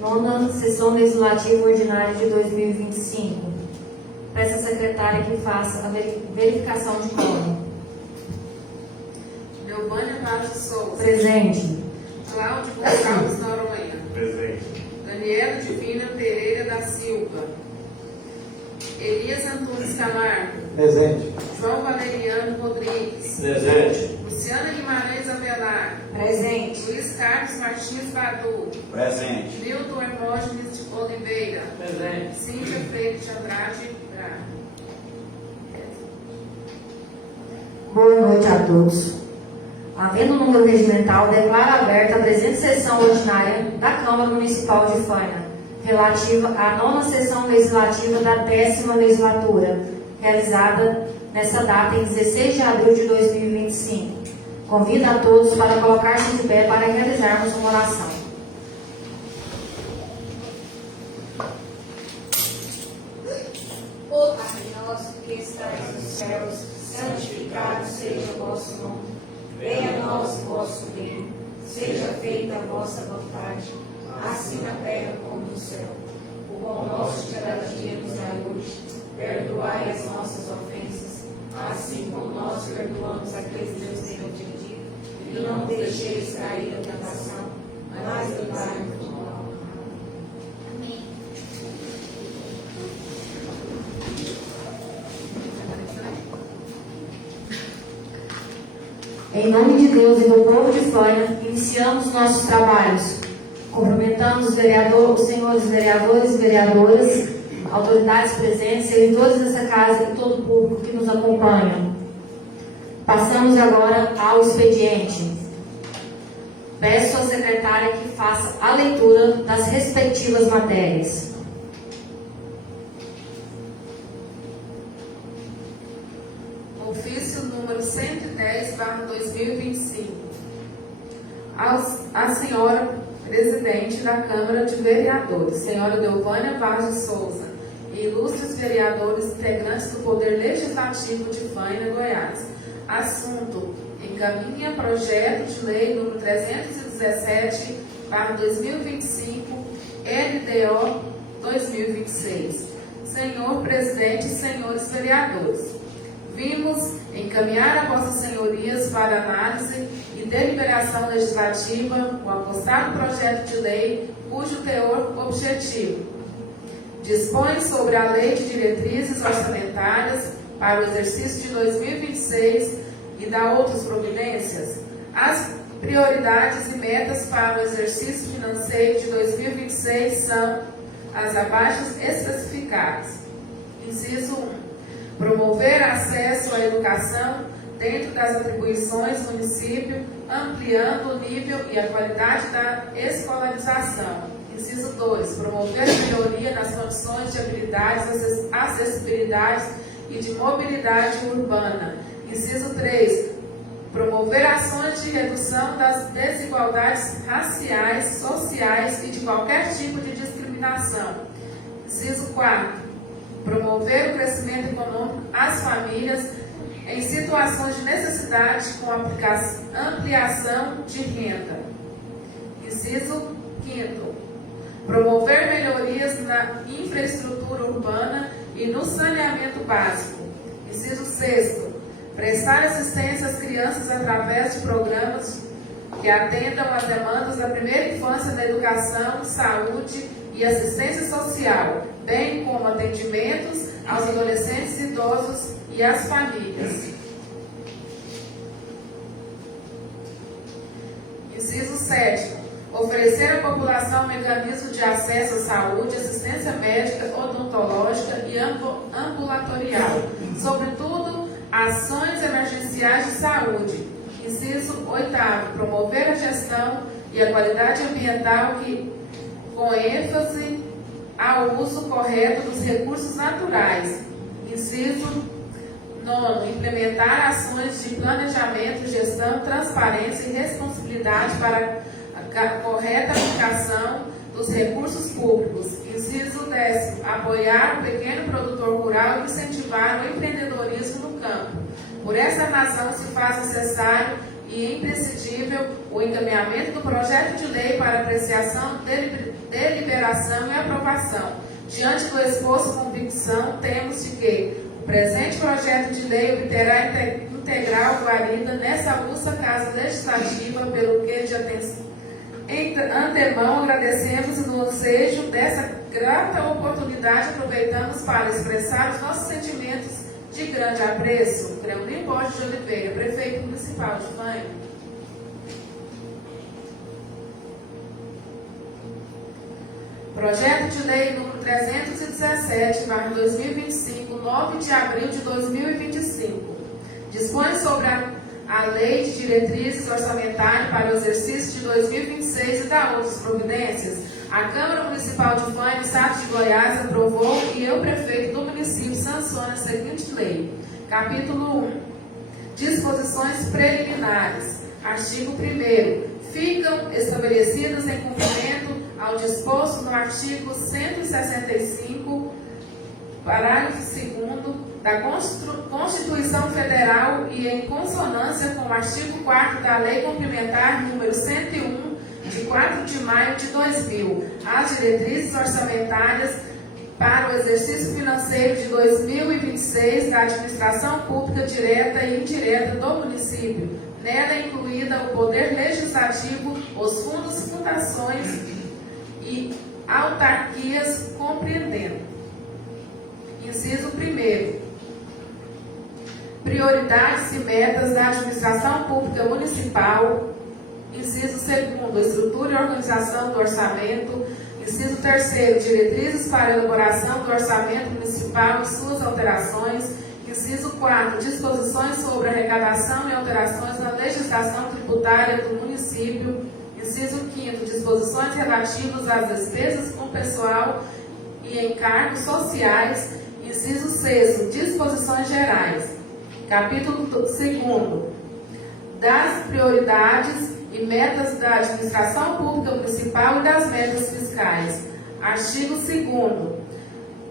nona sessão legislativa ordinária de 2025. Peço à secretária que faça a verificação de quórum. Delvânia Vaz Souza. Presente. Cláudio Gonçalves Noronha. Presente. Daniela Divina Pereira da Silva. Elias Antunes Camargo. Presente. João Valeriano Rodrigues. Presente. Luciana Guimarães Avelar. Presente. Luiz Carlos Martins Badu. Presente. Milton Hermógenes de Oliveira. Presente. Cíntia Freire de Andrade Braga. Boa noite a todos. Havendo o número regimental, declaro aberta a presente sessão ordinária da Câmara Municipal de Faina, relativa à nona sessão legislativa da 10ª legislatura, realizada nessa data em 16 de abril de 2025. Convido a todos para colocar-se de pé para realizarmos uma oração. Ó Pai nosso que estais nos céus, santificado seja o vosso nome. Venha a nós o vosso reino. Seja feita a vossa vontade, assim na terra como no céu. O pão nosso de cada dia nos dai hoje. Perdoai as nossas ofensas, assim como nós perdoamos aqueles que nos têm ofendido. E não deixeis cair a tentação, mas livrai-nos do mal. Amém. Em nome de Deus e do povo de Faina, iniciamos nossos trabalhos. Cumprimentamos os senhores vereadores e vereadoras, autoridades presentes, servidores dessa casa e todo o público que nos acompanha. Passamos agora ao expediente. Peço à secretária que faça a leitura das respectivas matérias. Ofício número 110/2025. A senhora presidente da Câmara de Vereadores, senhora Delvânia Vaz de Souza, e ilustres vereadores integrantes do Poder Legislativo de Faina, Goiás. Assunto: encaminha projeto de lei número 317/2025, LDO 2026. Senhor presidente e senhores vereadores, vimos encaminhar a vossas senhorias para análise e deliberação legislativa o apostado projeto de lei, cujo teor objetivo dispõe sobre a Lei de Diretrizes Orçamentárias para o exercício de 2026 e dá outras providências. As prioridades e metas para o exercício financeiro de 2026 são as abaixo especificadas. Inciso 1. Promover acesso à educação dentro das atribuições do município, ampliando o nível e a qualidade da escolarização. Inciso 2. Promover a melhoria nas condições de habilidades, acessibilidade e de mobilidade urbana. Inciso 3. Promover ações de redução das desigualdades raciais, sociais e de qualquer tipo de discriminação. Inciso 4. Promover o crescimento econômico às famílias em situações de necessidade com ampliação de renda. Inciso 5. Promover melhorias na infraestrutura urbana e no saneamento básico. Inciso 6. Prestar assistência às crianças através de programas que atendam às demandas da primeira infância da educação, saúde e assistência social, bem como atendimentos aos adolescentes, idosos e às famílias. Inciso 7. Oferecer à população mecanismos de acesso à saúde, assistência médica, odontológica e ambulatorial, sobretudo ações emergenciais de saúde. Inciso 8. Promover a gestão e a qualidade ambiental com ênfase ao uso correto dos recursos naturais. Inciso 9. Implementar ações de planejamento, gestão, transparência e responsabilidade para a correta aplicação dos recursos públicos. Inciso 10. Apoiar o pequeno produtor rural e incentivar o empreendedorismo no campo. Por essa razão, se faz necessário e imprescindível o encaminhamento do projeto de lei para apreciação, deliberação e aprovação. Diante do exposto, convicção temos de que o presente projeto de lei obterá integral guarida nessa augusta Casa Legislativa, pelo que de antemão agradecemos no ansejo dessa grata oportunidade, aproveitamos para expressar os nossos sentimentos de grande apreço. Creulinho Borges de Oliveira, Prefeito Municipal de Faima. Projeto de Lei número 317/2025, 9 de abril de 2025. Dispõe sobre a Lei de Diretrizes Orçamentárias para o exercício de 2026 e da outras providências. A Câmara Municipal de Faima, Estado de Goiás, aprovou e eu, prefeito do município, sanciono a seguinte lei. Capítulo 1. Disposições preliminares. Artigo 1º. Ficam estabelecidas em cumprimento ao disposto no artigo 165, parágrafo 2º, da Constituição Federal e em consonância com o artigo 4º da Lei Complementar número 101, de 4 de maio de 2000, as diretrizes orçamentárias para o exercício financeiro de 2026 da administração pública direta e indireta do município, nela incluída o poder legislativo, os fundos, fundações e autarquias, compreendendo. Inciso 1º. Prioridades e metas da administração pública municipal. Inciso 2º, estrutura e organização do orçamento. Inciso 3º, diretrizes para a elaboração do orçamento municipal e suas alterações. Inciso 4º, disposições sobre arrecadação e alterações na legislação tributária do município. Inciso 5º, disposições relativas às despesas com pessoal e encargos sociais. Inciso 6º, disposições gerais. Capítulo 2º, das prioridades e metas da administração pública municipal e das metas fiscais. Artigo 2º.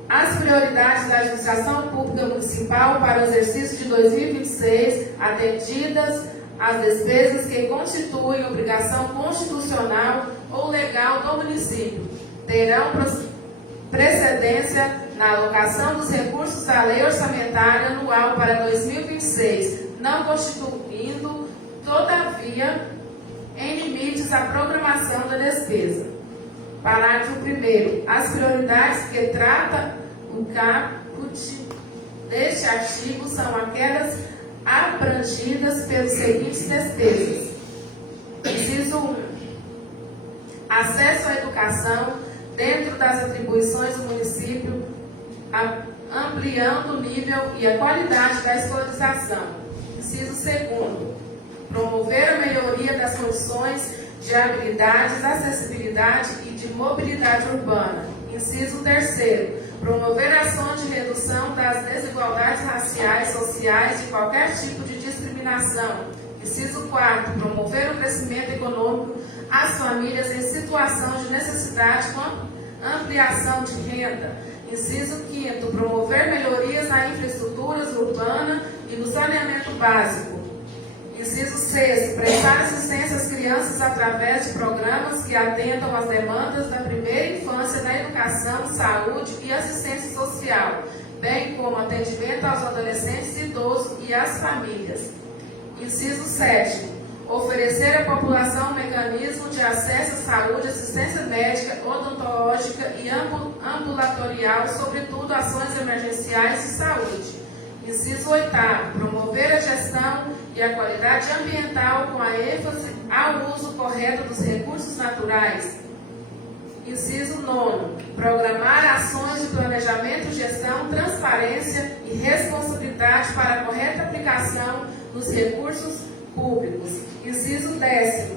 As prioridades da administração pública municipal para o exercício de 2026, atendidas às despesas que constituem obrigação constitucional ou legal do município, terão precedência na alocação dos recursos da Lei Orçamentária Anual para 2026, não constituindo, todavia, em limites à programação da despesa. Parágrafo 1º. As prioridades que trata o caput deste artigo são aquelas abrangidas pelas seguintes despesas. Inciso 1. Acesso à educação dentro das atribuições do município, ampliando o nível e a qualidade da escolarização. Inciso 2º. Promover a melhoria das condições de habilidades, acessibilidade e de mobilidade urbana. Inciso 3º. Promover ações de redução das desigualdades raciais, sociais e qualquer tipo de discriminação. Inciso 4º. Promover o crescimento econômico às famílias em situação de necessidade com ampliação de renda. Inciso 5º. Promover melhorias na infraestrutura urbana e no saneamento básico. Inciso 6º. Prestar assistência às crianças através de programas que atendam às demandas da primeira infância na educação, saúde e assistência social, bem como atendimento aos adolescentes, idosos e às famílias. Inciso 7º. Oferecer à população um mecanismo de acesso à saúde, assistência médica, odontológica e ambulatorial, sobretudo ações emergenciais de saúde. Inciso 8º. Promover a gestão e a qualidade ambiental com a ênfase ao uso correto dos recursos naturais. Inciso 9º. Programar ações de planejamento, gestão, transparência e responsabilidade para a correta aplicação dos recursos públicos. Inciso 10º.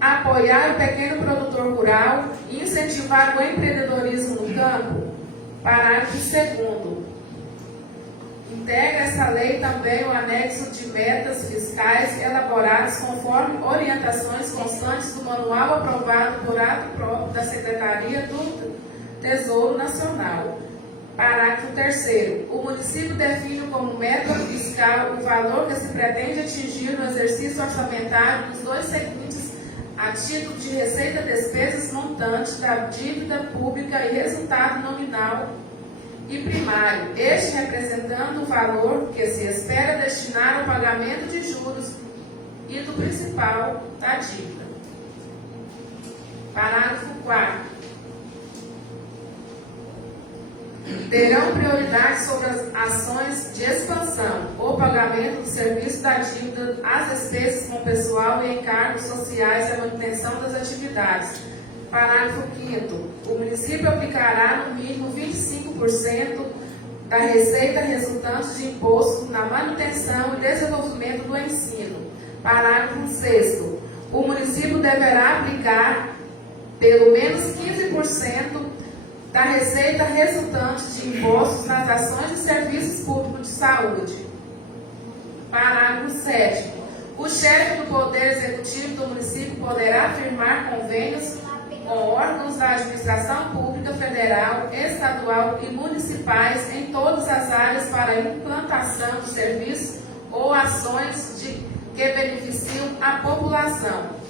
Apoiar o pequeno produtor rural e incentivar o empreendedorismo no campo. Parágrafo 2º. Integra essa lei também o anexo de metas fiscais elaboradas conforme orientações constantes do manual aprovado por ato próprio da Secretaria do Tesouro Nacional. Parágrafo 3º. O município define como método fiscal o valor que se pretende atingir no exercício orçamentário dos dois seguintes a título de receita, despesas, montante da dívida pública e resultado nominal e primário, este representando o valor que se espera destinar ao pagamento de juros e do principal da dívida. Parágrafo 4º. Terão prioridade sobre as ações de expansão ou pagamento do serviço da dívida, as despesas com pessoal e encargos sociais e a manutenção das atividades. Parágrafo 5º. O município aplicará no mínimo 25% da receita resultante de imposto na manutenção e desenvolvimento do ensino. Parágrafo 6º. O município deverá aplicar pelo menos 15% da receita resultante de impostos nas ações de serviços públicos de saúde. Parágrafo 7º. O chefe do Poder Executivo do município poderá firmar convênios com órgãos da administração pública federal, estadual e municipais em todas as áreas para a implantação de serviços ou ações que beneficiam a população.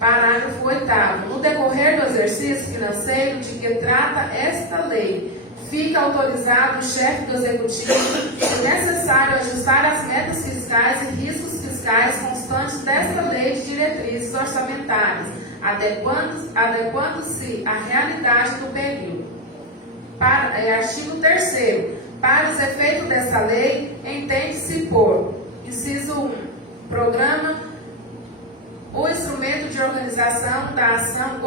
Parágrafo 8º. No decorrer do exercício financeiro de que trata esta lei, fica autorizado o chefe do Executivo, se necessário, ajustar as metas fiscais e riscos fiscais constantes desta lei de diretrizes orçamentárias, adequando-se à realidade do período. Artigo 3º. Para os efeitos desta lei, entende-se por: inciso 1. Programa o instrumento de organização da ação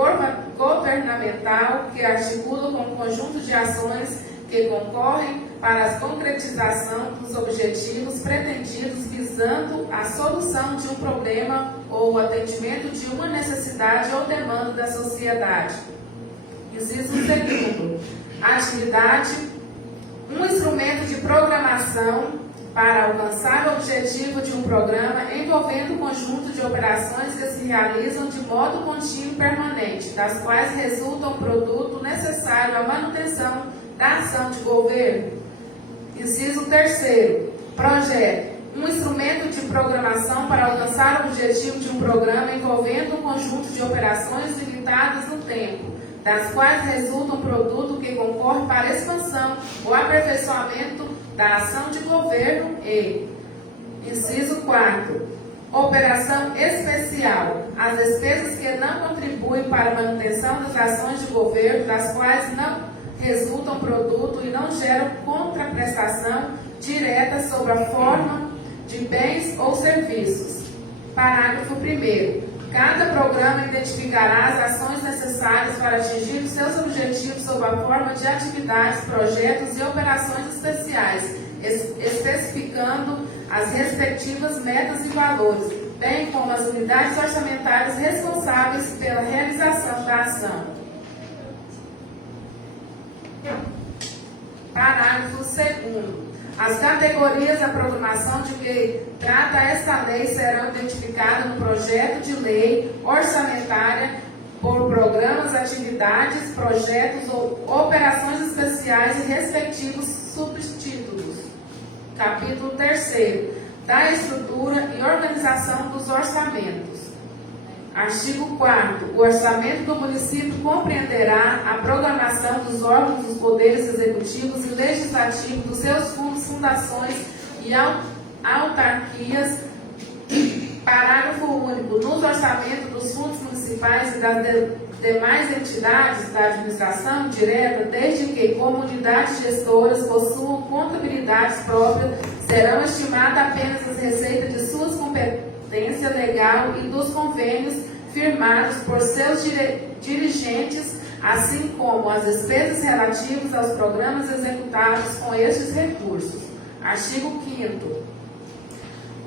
governamental que articula com um conjunto de ações que concorrem para a concretização dos objetivos pretendidos visando a solução de um problema ou o atendimento de uma necessidade ou demanda da sociedade. Inciso 2º. Atividade. Um instrumento de programação para alcançar o objetivo de um programa envolvendo um conjunto de operações que se realizam de modo contínuo e permanente, das quais resulta um produto necessário à manutenção da ação de governo. Inciso 3º. Projeto. Um instrumento de programação para alcançar o objetivo de um programa envolvendo um conjunto de operações limitadas no tempo, das quais resulta um produto que concorre para a expansão ou aperfeiçoamento da ação de governo e, inciso 4º, operação especial, as despesas que não contribuem para a manutenção das ações de governo, das quais não resultam produto e não geram contraprestação direta sobre a forma de bens ou serviços. Parágrafo 1º. Cada programa identificará as ações necessárias para atingir os seus objetivos sob a forma de atividades, projetos e operações especiais, especificando as respectivas metas e valores, bem como as unidades orçamentárias responsáveis pela realização da ação. Parágrafo 2º. As categorias da programação de que trata esta lei serão identificadas no projeto de lei orçamentária por programas, atividades, projetos ou operações especiais e respectivos subtítulos. Capítulo 3º. Da estrutura e organização dos orçamentos. Artigo 4º. O orçamento do município compreenderá a programação dos órgãos dos poderes executivos e legislativos, dos seus fundos, fundações e autarquias. Parágrafo único. Nos orçamentos dos fundos municipais e das demais entidades da administração direta, desde que comunidades gestoras possuam contabilidades próprias, serão estimadas apenas as receitas de suas competência legal e dos convênios firmados por seus dirigentes, assim como as despesas relativas aos programas executados com estes recursos. Artigo 5º.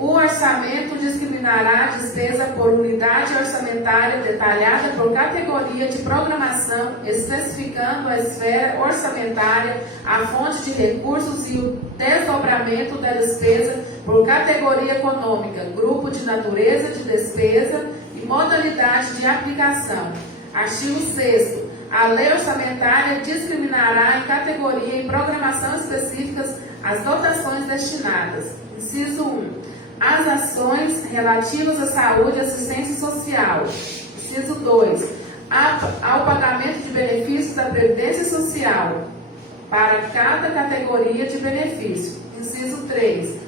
O orçamento discriminará a despesa por unidade orçamentária detalhada por categoria de programação, especificando a esfera orçamentária, a fonte de recursos e o desdobramento da despesa por categoria econômica, grupo de natureza de despesa e modalidade de aplicação. Artigo 6º. A lei orçamentária discriminará em categoria e programação específicas as dotações destinadas. Inciso 1. As ações relativas à saúde e assistência social. Inciso 2. Ao pagamento de benefícios da Previdência Social para cada categoria de benefício. Inciso 3.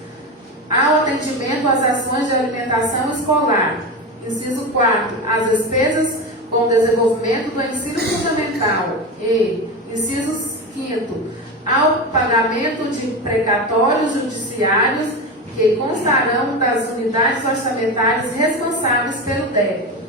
Ao atendimento às ações de alimentação escolar. Inciso 4. As despesas com o desenvolvimento do ensino fundamental. E, inciso 5. Ao pagamento de precatórios judiciários que constarão das unidades orçamentárias responsáveis pelo débito.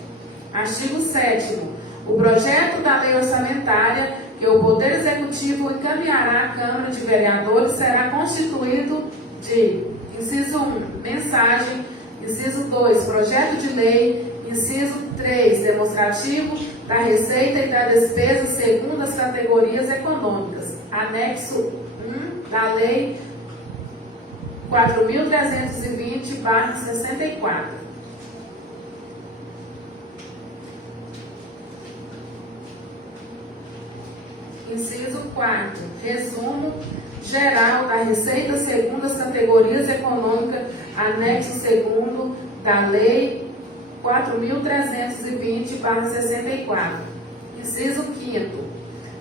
Artigo 7º. O projeto da lei orçamentária que o Poder Executivo encaminhará à Câmara de Vereadores será constituído de: inciso 1, mensagem; inciso 2, projeto de lei; inciso 3, demonstrativo da receita e da despesa segundo as categorias econômicas. Anexo 1 da Lei 4.320/64. Inciso 4. Resumo geral da receita segundo as categorias econômicas, anexo 2º da Lei 4.320/64. Inciso 5º.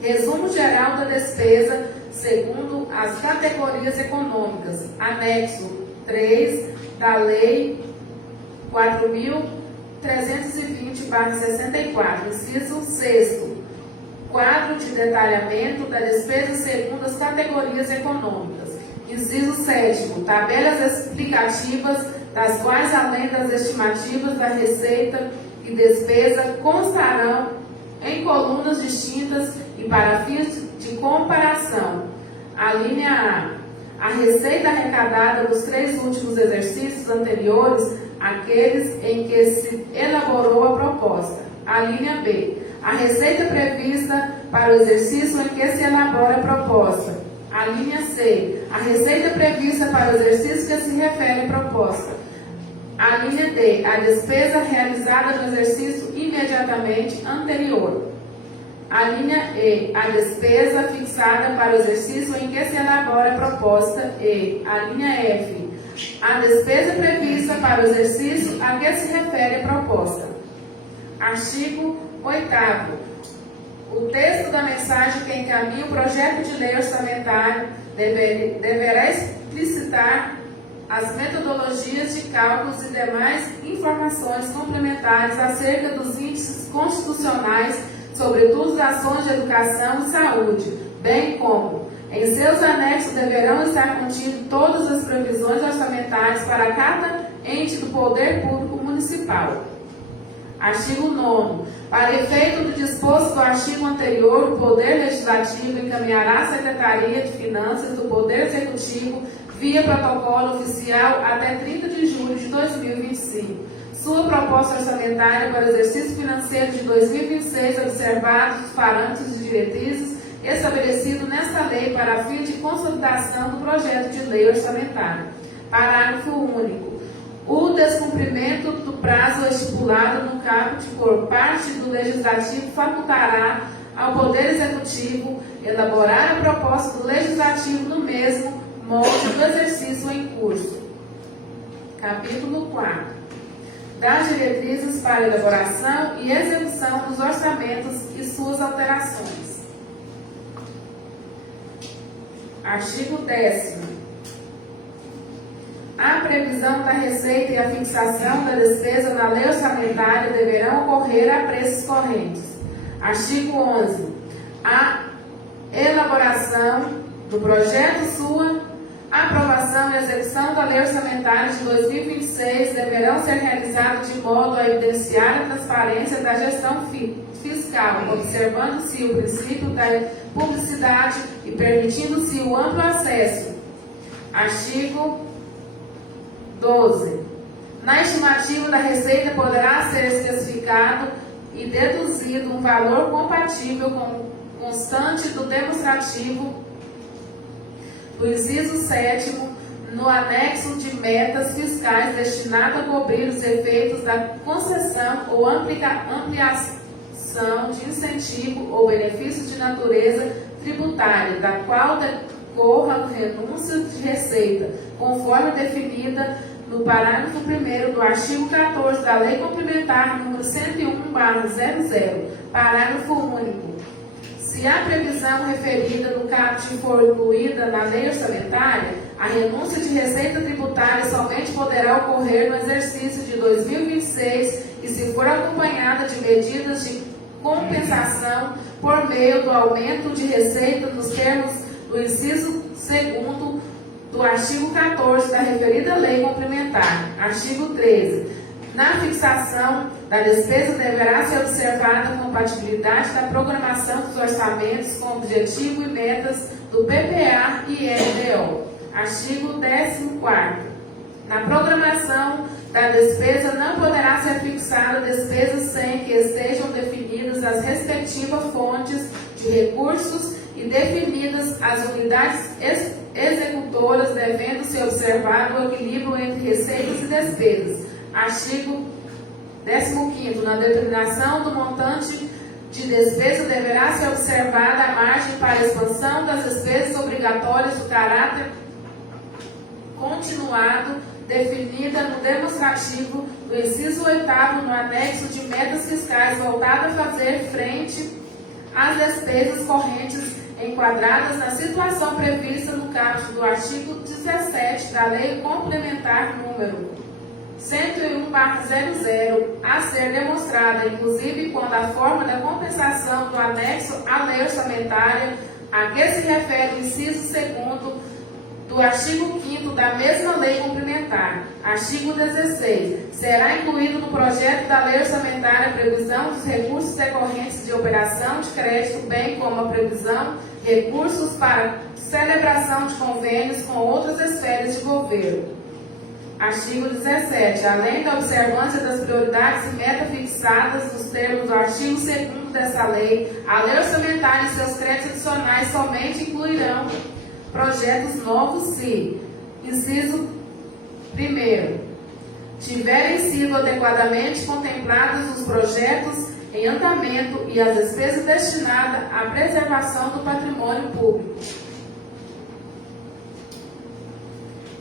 Resumo geral da despesa segundo as categorias econômicas, anexo 3 da Lei 4.320/64. Inciso 6º. Quadro de detalhamento da despesa segundo as categorias econômicas. Inciso 7º. Tabelas explicativas, das quais, além das estimativas da receita e despesa, constarão em colunas distintas e para fins de comparação. A linha A. A receita arrecadada nos 3 últimos exercícios anteriores àqueles em que se elaborou a proposta. A linha B. A receita prevista para o exercício em que se elabora a proposta. A linha C. A receita prevista para o exercício que se refere à proposta. A linha D. A despesa realizada no exercício imediatamente anterior. A linha E. A despesa fixada para o exercício em que se elabora a proposta. E. A linha F. A despesa prevista para o exercício a que se refere a proposta. Artigo 8º. O texto da mensagem que encaminha o projeto de lei orçamentário deverá explicitar as metodologias de cálculos e demais informações complementares acerca dos índices constitucionais, sobretudo das ações de educação e saúde, bem como, em seus anexos, deverão estar contidas todas as previsões orçamentárias para cada ente do poder público municipal. Artigo 9º. Para efeito do disposto do artigo anterior, o Poder Legislativo encaminhará à Secretaria de Finanças do Poder Executivo, via protocolo oficial, até 30 de julho de 2025, sua proposta orçamentária para o exercício financeiro de 2026, observados os parâmetros e diretrizes estabelecidos nesta lei para fim de consolidação do projeto de lei orçamentária. Parágrafo único. O descumprimento do prazo estipulado no caput por parte do Legislativo facultará ao Poder Executivo elaborar a proposta do Legislativo no mesmo molde do exercício em curso. Capítulo 4. Das diretrizes para elaboração e execução dos orçamentos e suas alterações. Artigo 10º. A previsão da receita e a fixação da despesa na lei orçamentária deverão ocorrer a preços correntes. Artigo 11. A elaboração do projeto, sua aprovação e execução da lei orçamentária de 2026 deverão ser realizadas de modo a evidenciar a transparência da gestão fiscal, observando-se o princípio da publicidade e permitindo-se o amplo acesso. Artigo 12. Na estimativa da receita poderá ser especificado e deduzido um valor compatível com o constante do demonstrativo do inciso 7º no anexo de metas fiscais destinado a cobrir os efeitos da concessão ou ampliação de incentivo ou benefício de natureza tributária, da qual decorra renúncia de receita, conforme definida no parágrafo 1º do artigo 14 da Lei Complementar nº 101/00, parágrafo único. Se a previsão referida no caput for incluída na lei orçamentária, a renúncia de receita tributária somente poderá ocorrer no exercício de 2026 e se for acompanhada de medidas de compensação por meio do aumento de receita nos termos do inciso 2º do artigo 14 da referida lei complementar. Artigo 13. Na fixação da despesa deverá ser observada a compatibilidade da programação dos orçamentos com o objetivo e metas do PPA e LDO. Artigo 14º. Na programação da despesa não poderá ser fixada despesas sem que estejam definidas as respectivas fontes de recursos e definidas as unidades executoras, devendo ser observado o equilíbrio entre receitas e despesas. Artigo 15º. Na determinação do montante de despesa deverá ser observada a margem para a expansão das despesas obrigatórias do caráter continuado, definida no demonstrativo do inciso 8º no anexo de metas fiscais, voltada a fazer frente às despesas correntes enquadradas na situação prevista no caput do artigo 17 da Lei Complementar número 101/00, a ser demonstrada, inclusive quando a forma da compensação do anexo à lei orçamentária, a que se refere o inciso 2º do artigo 5º da mesma lei complementar. Artigo 16. Será incluído no projeto da lei orçamentária a previsão dos recursos decorrentes de operação de crédito, bem como a previsão de recursos para celebração de convênios com outras esferas de governo. Artigo 17. Além da observância das prioridades e metas fixadas nos termos do artigo 2º dessa lei, a lei orçamentária e seus créditos adicionais somente incluirão projetos novos se, inciso 1º, tiverem sido adequadamente contemplados os projetos em andamento e as despesas destinadas à preservação do patrimônio público,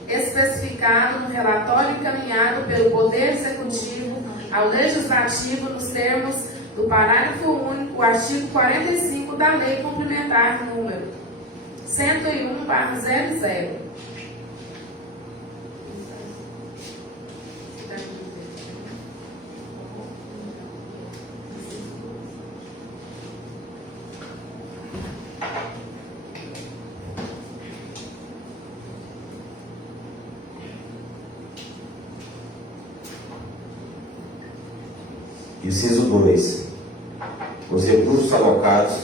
especificado no relatório encaminhado pelo Poder Executivo ao Legislativo nos termos do parágrafo único, artigo 45 da Lei Complementar número 101/00. Inciso 2. Os recursos alocados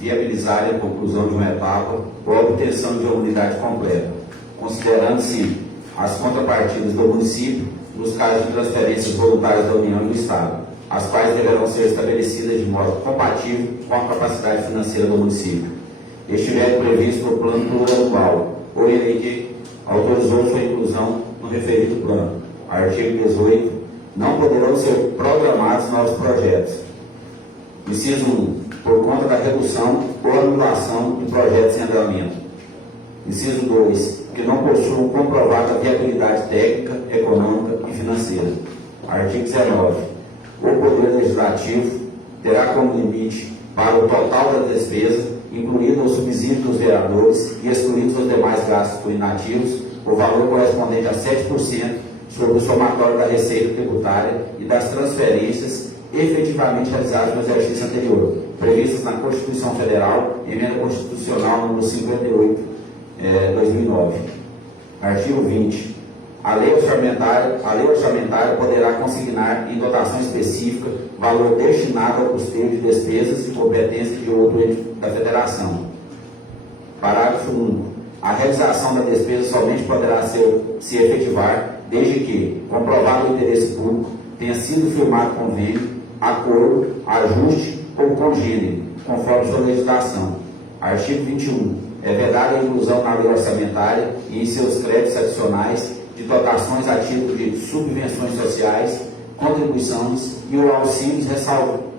viabilizarem a conclusão de uma etapa ou a obtenção de uma unidade completa, considerando-se as contrapartidas do município nos casos de transferências voluntárias da União e do Estado, as quais deverão ser estabelecidas de modo compatível com a capacidade financeira do município, estiver previsto no plano plurianual ou em lei que autorizou sua inclusão no referido plano. Artigo 18. Não poderão ser programados novos projetos. Inciso 1. Por conta da redução ou anulação de projetos em andamento. Inciso 2. Que não possuam comprovada viabilidade técnica, econômica e financeira. Artigo 19. O Poder Legislativo terá como limite para o total da despesa, incluído o subsídio dos vereadores e excluídos os demais gastos por inativos, o valor correspondente a 7% sobre o somatório da receita tributária e das transferências efetivamente realizadas no exercício anterior, previstas na Constituição Federal, Emenda Constitucional número 58, 2009. Artigo 20. A lei orçamentária poderá consignar em dotação específica valor destinado ao custeio de despesas e competência de outro ente da Federação. Parágrafo 1. A realização da despesa somente poderá se efetivar desde que, comprovado o interesse público, tenha sido firmado convênio, acordo, ajuste ou congênero, conforme sua legislação. Artigo 21. É vedada a inclusão na lei orçamentária e em seus créditos adicionais de dotações a título de subvenções sociais, contribuições e ou auxílios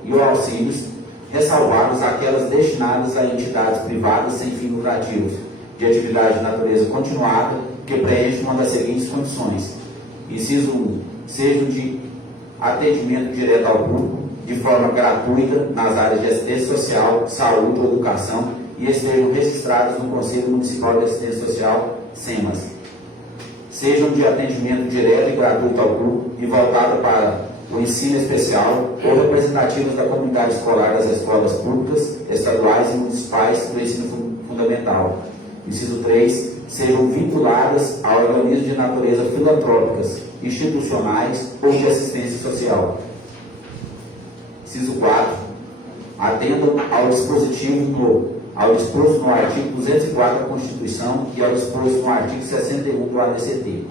e ou auxílios, ressalvados aquelas destinadas a entidades privadas sem fins lucrativos, de atividade de natureza continuada, que preenchem uma das seguintes condições. Inciso 1. Sejam de atendimento direto ao público, de forma gratuita, nas áreas de assistência social, saúde ou educação, e estejam registrados no Conselho Municipal de Assistência Social, SEMAS. Sejam de atendimento direto e gratuito ao público e voltado para o ensino especial ou representativos da comunidade escolar das escolas públicas, estaduais e municipais do ensino fundamental. Inciso 3. Sejam vinculadas a organismos de natureza filantrópicas, institucionais ou de assistência social. Inciso 4. Atendam ao disposto no artigo 204 da Constituição e ao disposto no artigo 61 do ADCT.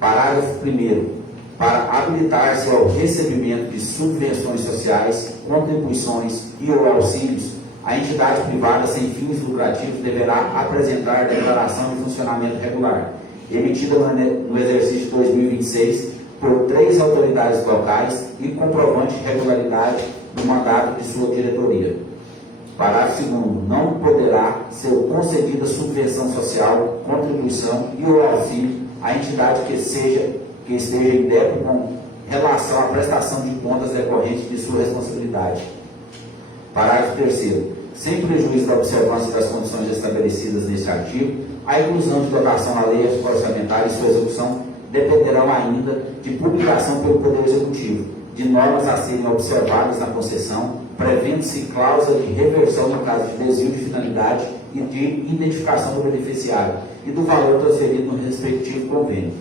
Parágrafo 1º. Para habilitar-se ao recebimento de subvenções sociais, contribuições e ou auxílios, a entidade privada sem fins lucrativos deverá apresentar declaração de funcionamento regular, emitida no exercício de 2026 por 3 autoridades locais e comprovante de regularidade do mandato de sua diretoria. Parágrafo 2º. Não poderá ser concedida subvenção social, contribuição e ou auxílio à entidade que esteja em débito com relação à prestação de contas decorrentes de sua responsabilidade. Parágrafo 3º. Sem prejuízo da observância das condições estabelecidas neste artigo, a inclusão de dotação na lei orçamentária e sua execução dependerão ainda de publicação pelo Poder Executivo, de normas a serem observadas na concessão, prevendo-se cláusula de reversão no caso de desvio de finalidade e de identificação do beneficiário e do valor transferido no respectivo convênio.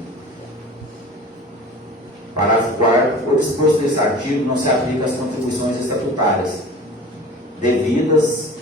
Parágrafo 4º. O disposto deste artigo não se aplica às contribuições estatutárias devidas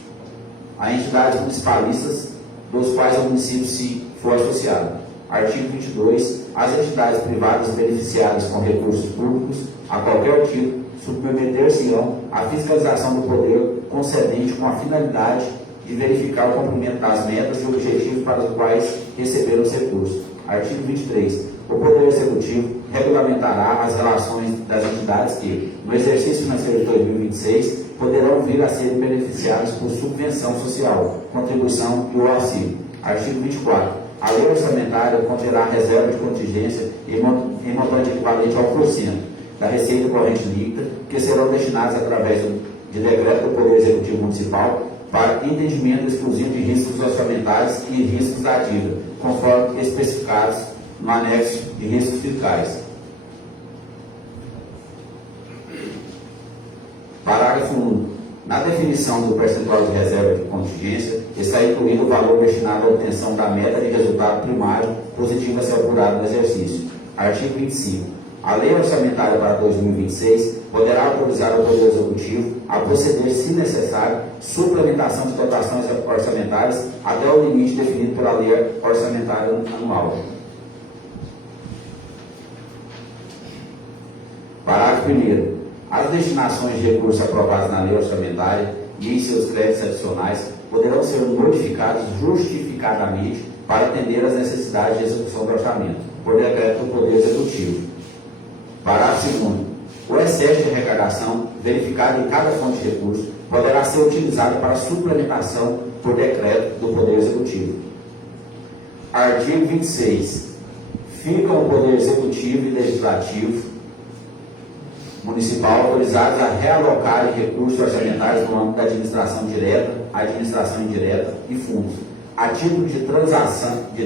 a entidades municipalistas dos quais o município se for associado. Artigo 22. As entidades privadas beneficiadas com recursos públicos, a qualquer título, submeter-se-ão à fiscalização do poder concedente com a finalidade de verificar o cumprimento das metas e objetivos para os quais receberam os recursos. Artigo 23. O Poder Executivo regulamentará as relações das entidades que, no exercício financeiro de 2026, poderão vir a ser beneficiadas por subvenção social, contribuição e ou auxílio. Artigo 24. A lei orçamentária conterá reserva de contingência em montante equivalente ao 1% da receita corrente líquida, que serão destinados através de decreto do Poder Executivo Municipal para entendimento exclusivo de riscos orçamentários e riscos da dívida, conforme especificados no anexo de riscos fiscais. Parágrafo 1. Na definição do percentual de reserva de contingência, está incluído o valor destinado à obtenção da meta de resultado primário positivo a ser apurado no exercício. Artigo 25. A lei orçamentária para 2026 poderá autorizar o Poder Executivo a proceder, se necessário, suplementação de dotações orçamentárias até o limite definido pela lei orçamentária anual. Parágrafo 1º. As destinações de recursos aprovados na lei orçamentária e em seus créditos adicionais poderão ser modificados justificadamente para atender às necessidades de execução do orçamento, por decreto do Poder Executivo. Parágrafo 2º. O excesso de arrecadação verificado em cada fonte de recurso poderá ser utilizado para suplementação por decreto do Poder Executivo. Artigo 26. Ficam o Poder Executivo e Legislativo Municipal autorizados a realocar recursos orçamentários no âmbito da administração direta, administração indireta e fundos, a título de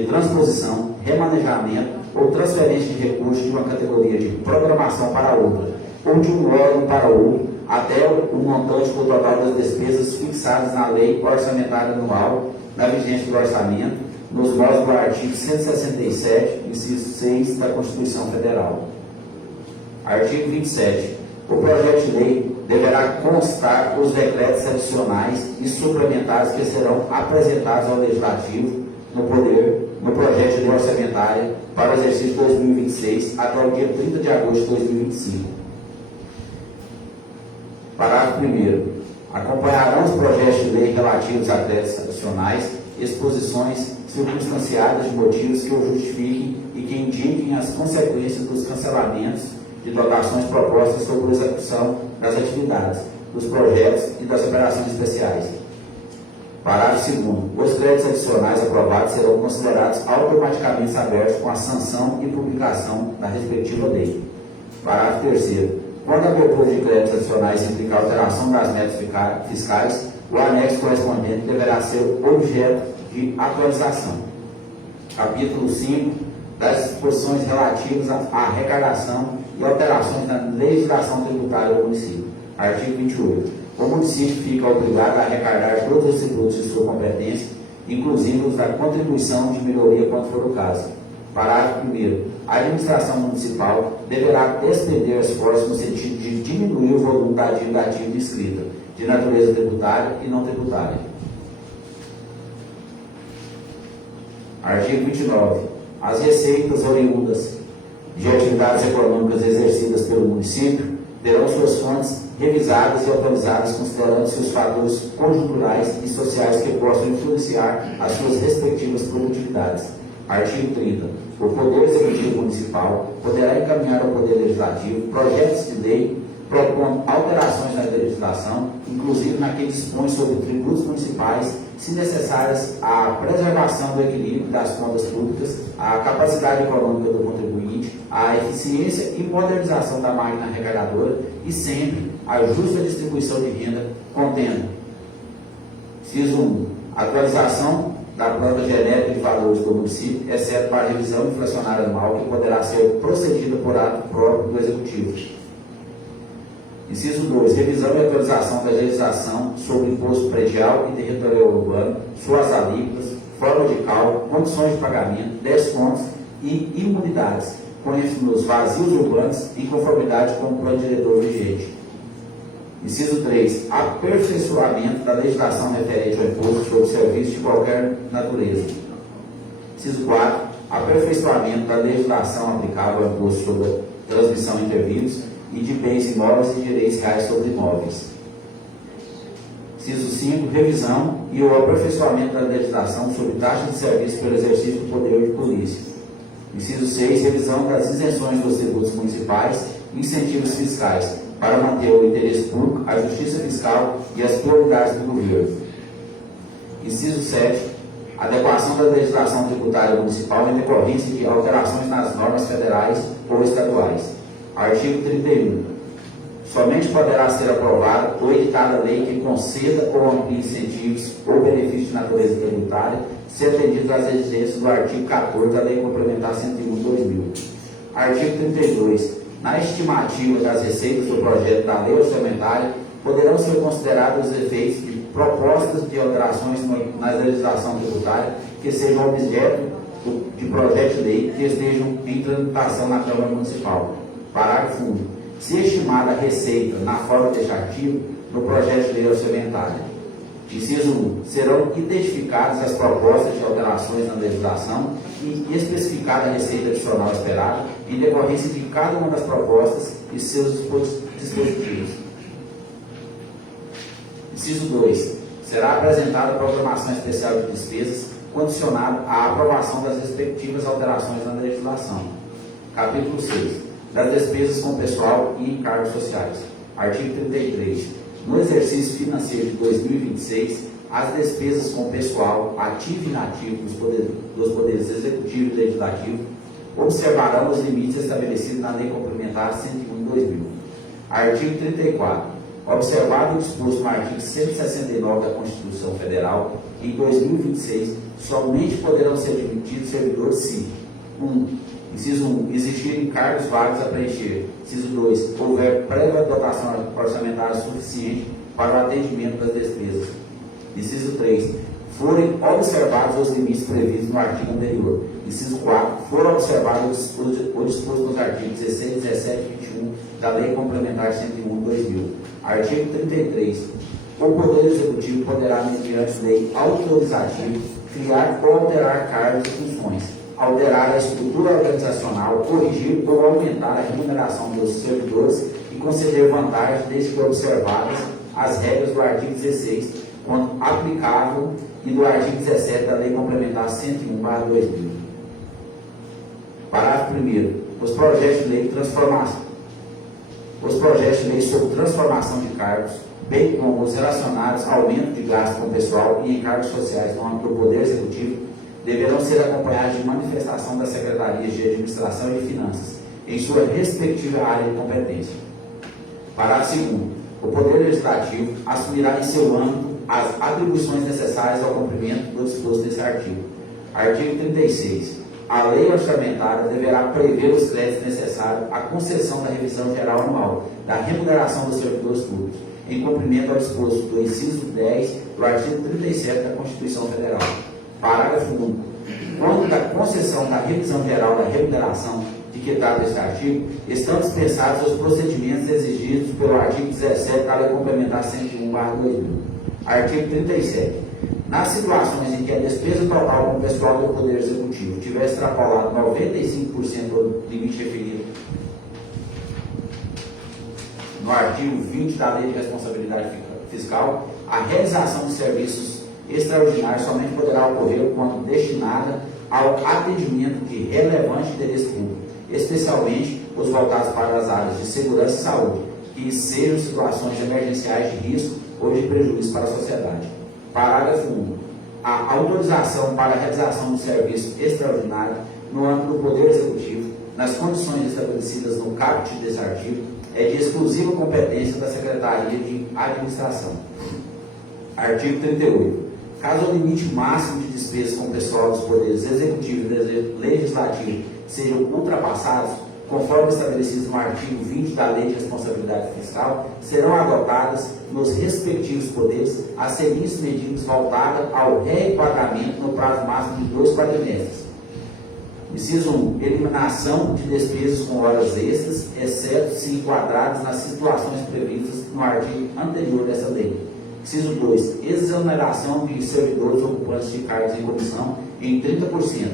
transposição, remanejamento ou transferência de recursos de uma categoria de programação para outra, ou de um órgão para outro, até o montante do total das despesas fixadas na Lei Orçamentária Anual, na vigência do orçamento, nos moldes do artigo 167, inciso 6 da Constituição Federal. Artigo 27. O projeto de lei deverá constar os decretos adicionais e suplementares que serão apresentados ao Legislativo no projeto de lei orçamentária para o exercício 2026 até o dia 30 de agosto de 2025. Parágrafo 1º. Acompanharão os projetos de lei relativos a decretos adicionais exposições circunstanciadas de motivos que o justifiquem e que indiquem as consequências dos cancelamentos de dotações propostas sobre a execução das atividades, dos projetos e das operações especiais. Parágrafo 2º. Os créditos adicionais aprovados serão considerados automaticamente abertos com a sanção e publicação da respectiva lei. Parágrafo 3º. Quando a abertura de créditos adicionais implicar alteração das metas fiscais, o anexo correspondente deverá ser objeto de atualização. Capítulo 5. Das disposições relativas à arrecadação e alterações na legislação tributária do município. Artigo 28. O município fica obrigado a arrecadar todos os tributos de sua competência, inclusive os da contribuição de melhoria quando for o caso. Parágrafo 1º. A administração municipal deverá expender esforços no sentido de diminuir o volume da dívida ativa inscrita, de natureza tributária e não tributária. Artigo 29. As receitas oriundas de atividades econômicas exercidas pelo município terão suas fontes revisadas e atualizadas, considerando-se os fatores conjunturais e sociais que possam influenciar as suas respectivas produtividades. Artigo 30. O Poder Executivo Municipal poderá encaminhar ao Poder Legislativo projetos de lei propondo alterações na legislação, inclusive na que dispõe sobre tributos municipais, se necessárias à preservação do equilíbrio das contas públicas, à capacidade econômica do contribuinte, à eficiência e modernização da máquina arrecadadora e sempre a justa distribuição de renda, contendo, inciso 1, atualização da planta genética de valores do município, exceto para a revisão inflacionária anual, que poderá ser procedida por ato próprio do Executivo. Inciso 2. Revisão e atualização da legislação sobre imposto predial e territorial urbano, suas alíquotas, forma de cálculo, condições de pagamento, descontos e imunidades, com ênfase nos vazios urbanos e conformidade com o plano diretor vigente. Inciso 3. Aperfeiçoamento da legislação referente ao imposto sobre serviços de qualquer natureza. Inciso 4. Aperfeiçoamento da legislação aplicável ao imposto sobre a transmissão entre bens e de bens imóveis e direitos reais sobre imóveis. Inciso 5. Revisão e o aperfeiçoamento da legislação sobre taxa de serviço pelo exercício do poder de polícia. Inciso 6. Revisão das isenções dos tributos municipais e incentivos fiscais para manter o interesse público, a justiça fiscal e as prioridades do governo. Inciso 7. Adequação da legislação tributária municipal em decorrência de alterações nas normas federais ou estaduais. Artigo 31. Somente poderá ser aprovada ou editada lei que conceda ou amplie incentivos ou benefícios de natureza tributária, se atendido às exigências do artigo 14 da Lei Complementar 101/2000. Artigo 32. Na estimativa das receitas do projeto da lei orçamentária, poderão ser considerados os efeitos de propostas de alterações na legislação tributária que sejam objeto de projeto de lei que estejam em tramitação na Câmara Municipal. Parágrafo 1. Se estimada a receita na forma deste artigo, no projeto de lei orçamentária. Inciso 1. Serão identificadas as propostas de alterações na legislação e especificada a receita adicional esperada em decorrência de cada uma das propostas e seus dispositivos. Inciso 2. Será apresentada a programação especial de despesas condicionada à aprovação das respectivas alterações na legislação. Capítulo 6. Das despesas com pessoal e encargos sociais. Artigo 33. No exercício financeiro de 2026, as despesas com pessoal ativo e inativo dos poderes executivo e legislativo observarão os limites estabelecidos na Lei Complementar 101/2000. Artigo 34. Observado o disposto no artigo 169 da Constituição Federal, em 2026, somente poderão ser admitidos servidores se: 1. Inciso 1. Existirem cargos vagos a preencher. Inciso 2. Houver prévia dotação orçamentária suficiente para o atendimento das despesas. Inciso 3. Forem observados os limites previstos no artigo anterior. Inciso 4. For observado o disposto nos artigos 16, 17 e 21 da Lei Complementar 101/2000. Artigo 33. O Poder Executivo poderá, mediante lei autorizativa, criar ou alterar cargos e funções, alterar a estrutura organizacional, corrigir ou aumentar a remuneração dos servidores e conceder vantagens desde que observadas as regras do artigo 16, quando aplicável, e do artigo 17 da Lei Complementar 101/2000. Parágrafo 1º. Os projetos de lei sobre transformação de cargos bem como os relacionados ao aumento de gasto com pessoal e encargos sociais no âmbito do Poder Executivo, deverão ser acompanhados de manifestação das Secretarias de Administração e de Finanças, em sua respectiva área de competência. Parágrafo 2º. O Poder Legislativo assumirá em seu âmbito as atribuições necessárias ao cumprimento do disposto desse artigo. Artigo 36. A lei orçamentária deverá prever os créditos necessários à concessão da revisão geral anual da remuneração dos servidores públicos, em cumprimento ao disposto do inciso 10 do artigo 37 da Constituição Federal. Parágrafo 1. Quanto da concessão da revisão geral da remuneração de que trata este artigo, estão dispensados os procedimentos exigidos pelo artigo 17 da Lei Complementar 101/2000. Artigo 37. Nas situações em que a despesa total com o pessoal do Poder Executivo tiver extrapolado 95% do limite referido no artigo 20 da Lei de Responsabilidade Fiscal, a realização de serviços extraordinários somente poderá ocorrer quando destinada ao atendimento de relevante interesse público, especialmente os voltados para as áreas de segurança e saúde, que sejam situações emergenciais de risco ou de prejuízo para a sociedade. Parágrafo 1. A autorização para a realização de serviço extraordinário no âmbito do Poder Executivo, nas condições estabelecidas no caput desse artigo, é de exclusiva competência da Secretaria de Administração. Artigo 38. Caso o limite máximo de despesas com o pessoal dos poderes executivo e legislativo sejam ultrapassados, conforme estabelecidos no artigo 20 da Lei de Responsabilidade Fiscal, serão adotadas nos respectivos poderes as seguintes medidas voltadas ao reenquadramento no prazo máximo de 2 quadrimestres. Inciso 1. Eliminação de despesas com horas extras, exceto se enquadradas nas situações previstas no artigo anterior dessa lei. Inciso 2. Exoneração de servidores ocupantes de cargos em comissão em 30%.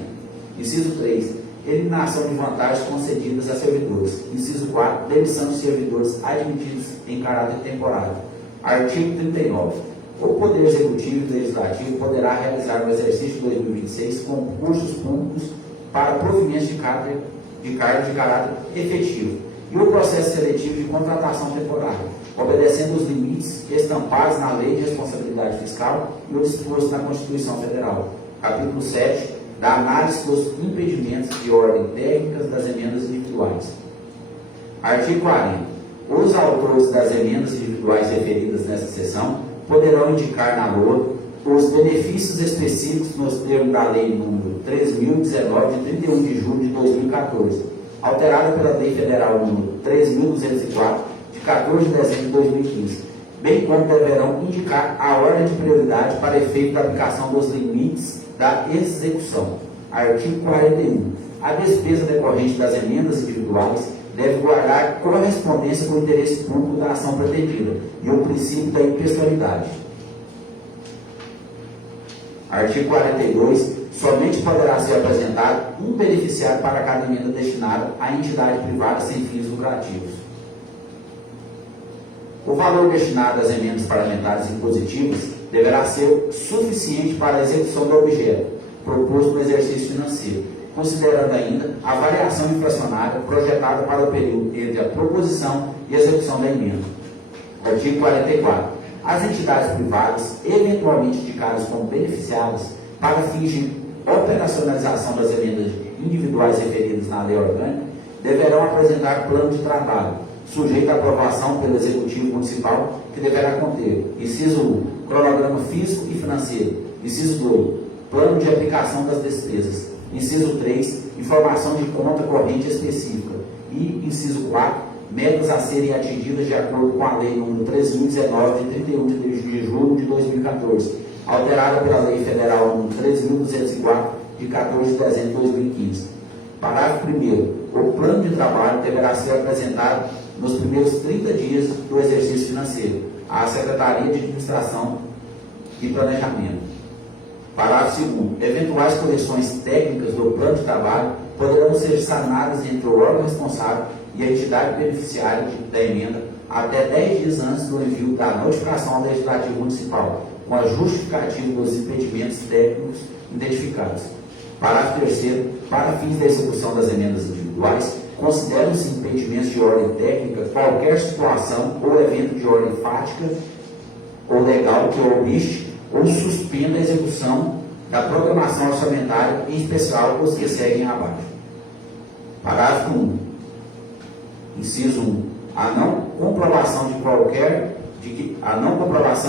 Inciso 3. Eliminação de vantagens concedidas a servidores. Inciso 4. Demissão de servidores admitidos em caráter temporário. Artigo 39. O Poder Executivo e Legislativo poderá realizar no exercício de 2026 concursos públicos para provimento de cargos de caráter efetivo e o processo seletivo de contratação temporária, obedecendo os limites estampados na Lei de Responsabilidade Fiscal e o disposto na Constituição Federal. Capítulo 7. Da análise dos impedimentos de ordem técnicas das emendas individuais. Artigo 40. Os autores das emendas individuais referidas nessa seção poderão indicar na LOA os benefícios específicos nos termos da Lei nº 3.019, de 31 de julho de 2014, alterada pela Lei Federal nº 3.204, de 14 de dezembro de 2015, bem como deverão indicar a ordem de prioridade para efeito da aplicação dos limites da execução. Artigo 41. A despesa decorrente das emendas individuais deve guardar correspondência com o interesse público da ação pretendida e o princípio da impessoalidade. Artigo 42. Somente poderá ser apresentado um beneficiário para cada emenda destinada à entidade privada sem fins lucrativos. O valor destinado às emendas parlamentares impositivas deverá ser suficiente para a execução do objeto proposto no exercício financeiro, considerando ainda a variação inflacionária projetada para o período entre a proposição e a execução da emenda. Artigo 44. As entidades privadas, eventualmente indicadas como beneficiadas para fins de operacionalização das emendas individuais referidas na lei orgânica, deverão apresentar plano de trabalho, sujeito à aprovação pelo Executivo Municipal, que deverá conter: inciso 1. Cronograma físico e financeiro. Inciso 2. Plano de aplicação das despesas. Inciso 3. Informação de conta corrente específica. E, inciso 4. Metas a serem atingidas de acordo com a Lei nº 3.019, de 31 de julho de 2014, alterada pela Lei Federal nº 3.204, de 14 de dezembro de 2015. Parágrafo 1º. O plano de trabalho deverá ser apresentado nos primeiros 30 dias do exercício financeiro à Secretaria de Administração e Planejamento. Parágrafo 2º. Eventuais correções técnicas do plano de trabalho poderão ser sanadas entre o órgão responsável e a entidade beneficiária da emenda até 10 dias antes do envio da notificação ao Legislativo Municipal, com a justificativa dos impedimentos técnicos identificados. Parágrafo 3º. Para fins da execução das emendas individuais, consideram-se impedimentos de ordem técnica qualquer situação ou evento de ordem fática ou legal que obrigue ou suspenda a execução da programação orçamentária, em especial os que seguem abaixo. Parágrafo 1. Inciso 1. A não comprovação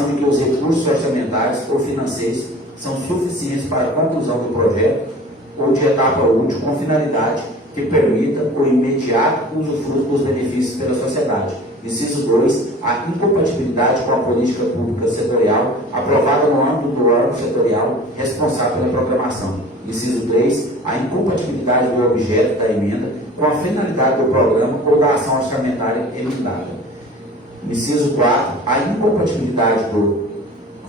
de que os recursos orçamentários ou financeiros são suficientes para a conclusão do projeto ou de etapa útil com finalidade que permita o imediato usufruto dos benefícios pela sociedade. Inciso 2. A incompatibilidade com a política pública setorial aprovada no âmbito do órgão setorial responsável pela programação. Inciso 3. A incompatibilidade do objeto da emenda com a finalidade do programa ou da ação orçamentária emendada. Inciso 4. A incompatibilidade do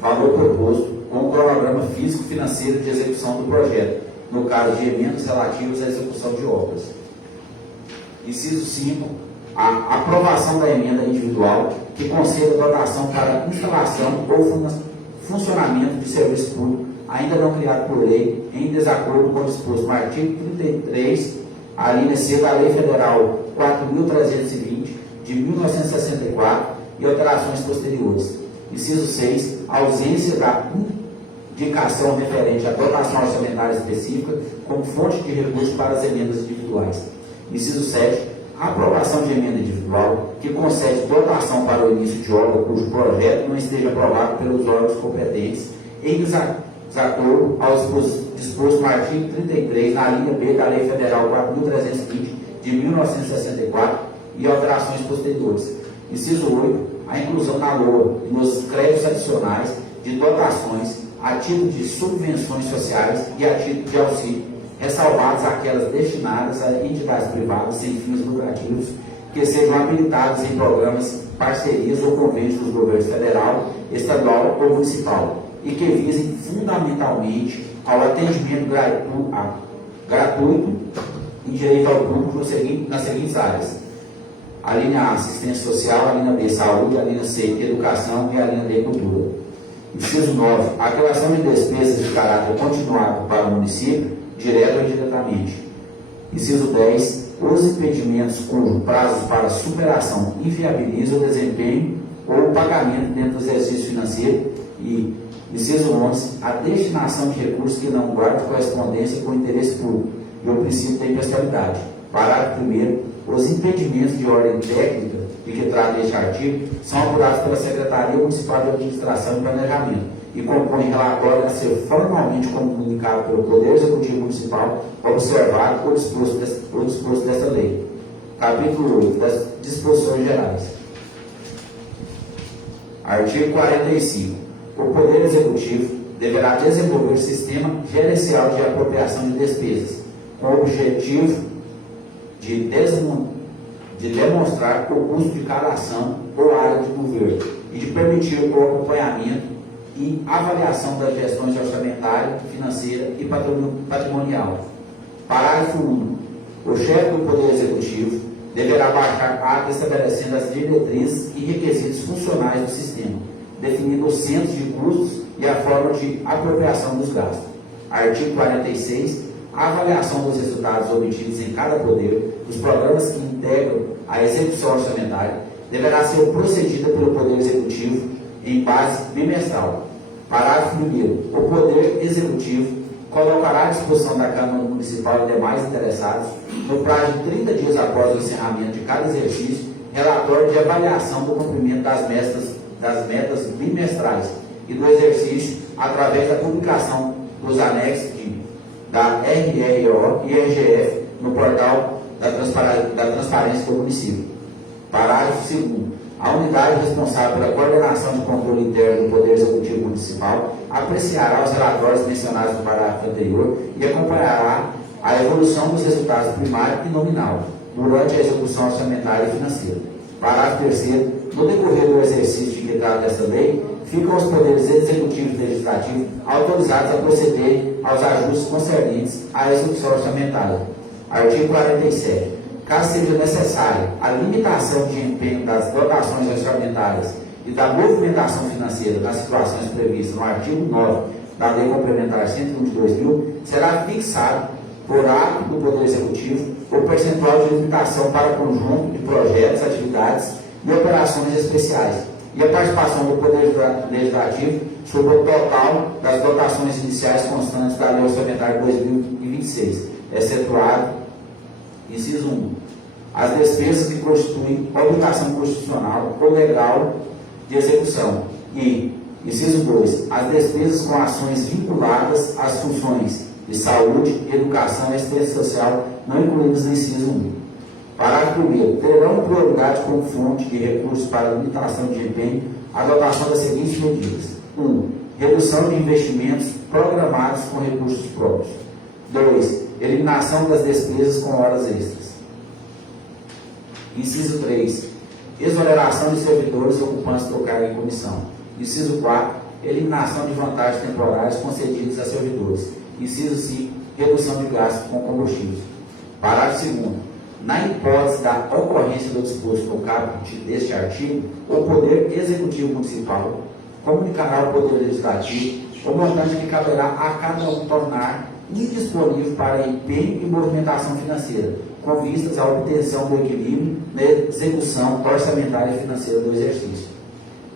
valor proposto com o cronograma físico-financeiro de execução do projeto, no caso de emendas relativas à execução de obras. Inciso 5. A aprovação da emenda individual que conceda dotação para instalação ou funcionamento de serviço público ainda não criado por lei, em desacordo com o disposto no artigo 33, a linha C da Lei Federal 4.320, de 1964, e alterações posteriores. Inciso 6. A ausência da indicação referente à dotação orçamentária específica como fonte de recursos para as emendas individuais. Inciso 7. A aprovação de emenda individual que concede dotação para o início de obra cujo projeto não esteja aprovado pelos órgãos competentes em desacordo ao disposto no artigo 33, na linha B da Lei Federal 4.320, de 1964, e alterações posteriores. Inciso 8. A inclusão na LOA e nos créditos adicionais de dotações a título de subvenções sociais e a título de auxílio, ressalvadas aquelas destinadas a entidades privadas sem fins lucrativos que sejam habilitadas em programas, parcerias ou convênios dos governos federal, estadual ou municipal e que visem fundamentalmente ao atendimento gratuito e direito ao público nas seguintes áreas: a linha A, assistência social; a linha B, saúde; a linha C, educação; e a linha D, cultura. Inciso 9. A criação de despesas de caráter continuado para o município, direto ou indiretamente. Inciso 10. Os impedimentos cujo prazos para superação inviabilizam o desempenho ou o pagamento dentro do exercício financeiro. E inciso 11. A destinação de recursos que não guardem correspondência com o interesse público e o princípio da imparcialidade. Parágrafo 1º. Os impedimentos de ordem técnica de que trata este artigo são apurados pela Secretaria Municipal de Administração e Planejamento e compõem relatório a ser formalmente comunicado pelo Poder Executivo Municipal, observado o disposto desta lei. Capítulo 8. Das disposições gerais. Artigo 45. O Poder Executivo deverá desenvolver sistema gerencial de apropriação de despesas, com o objetivo de demonstrar o custo de cada ação ou área de governo e de permitir o acompanhamento e avaliação das gestões orçamentária, financeira e patrimonial. Parágrafo 1. O chefe do Poder Executivo deverá baixar ato estabelecendo as diretrizes e requisitos funcionais do sistema, definindo os centros de custos e a forma de apropriação dos gastos. Artigo 46. A avaliação dos resultados obtidos em cada poder dos programas que integram a execução orçamentária deverá ser procedida pelo Poder Executivo em base bimestral. Parágrafo 1º. O Poder Executivo colocará à disposição da Câmara Municipal e demais interessados, no prazo de 30 dias após o encerramento de cada exercício, relatório de avaliação do cumprimento das metas bimestrais e do exercício através da publicação dos anexos da RRO e RGF no portal da transparência do município. Parágrafo 2º. A unidade responsável pela coordenação de controle interno do Poder Executivo Municipal apreciará os relatórios mencionados no parágrafo anterior e acompanhará a evolução dos resultados primário e nominal durante a execução orçamentária e financeira. Parágrafo 3º. No decorrer do exercício de que trata desta lei, ficam os poderes executivo e legislativo autorizados a proceder aos ajustes concernentes à execução orçamentária. Artigo 47. Caso seja necessária a limitação de empenho das dotações orçamentárias e da movimentação financeira nas situações previstas no artigo 9 da Lei Complementar 101 de 2000, será fixado por ato do Poder Executivo o percentual de limitação para conjunto de projetos, atividades e operações especiais, e a participação do Poder Legislativo sobre o total das dotações iniciais constantes da Lei Orçamentária de 2026, excetuado, inciso 1, as despesas que constituem obrigação constitucional ou legal de execução e, inciso 2, as despesas com ações vinculadas às funções de saúde, educação e assistência social não incluídas no inciso 1. Parágrafo 1º. Terão prioridade como fonte de recursos para limitação de desempenho a adotação das seguintes medidas. 1. Redução de investimentos programados com recursos próprios. 2. Eliminação das despesas com horas extras. Inciso 3. Exoneração de servidores ocupantes do cargo em comissão. Inciso 4. Eliminação de vantagens temporárias concedidas a servidores. Inciso 5. Redução de gastos com combustíveis. Parágrafo 2º. Na hipótese da ocorrência do disposto no caput deste artigo, o Poder Executivo Municipal comunicará ao Poder Legislativo o montante que caberá a cada um tornar indisponível para empenho e movimentação financeira, com vistas à obtenção do equilíbrio na execução orçamentária e financeira do exercício.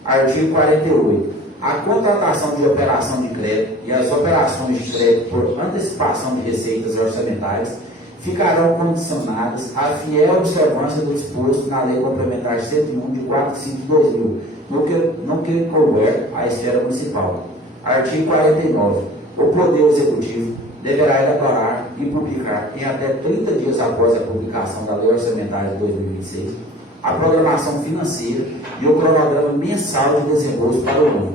Artigo 48. A contratação de operação de crédito e as operações de crédito por antecipação de receitas orçamentárias ficarão condicionadas à fiel observância do disposto na Lei Complementar 101 de 4/5 de 2000, no que couber à esfera municipal. Artigo 49. O Poder Executivo deverá elaborar e publicar em até 30 dias após a publicação da Lei Orçamentária de 2026 a programação financeira e o cronograma mensal de desembolso para o ano,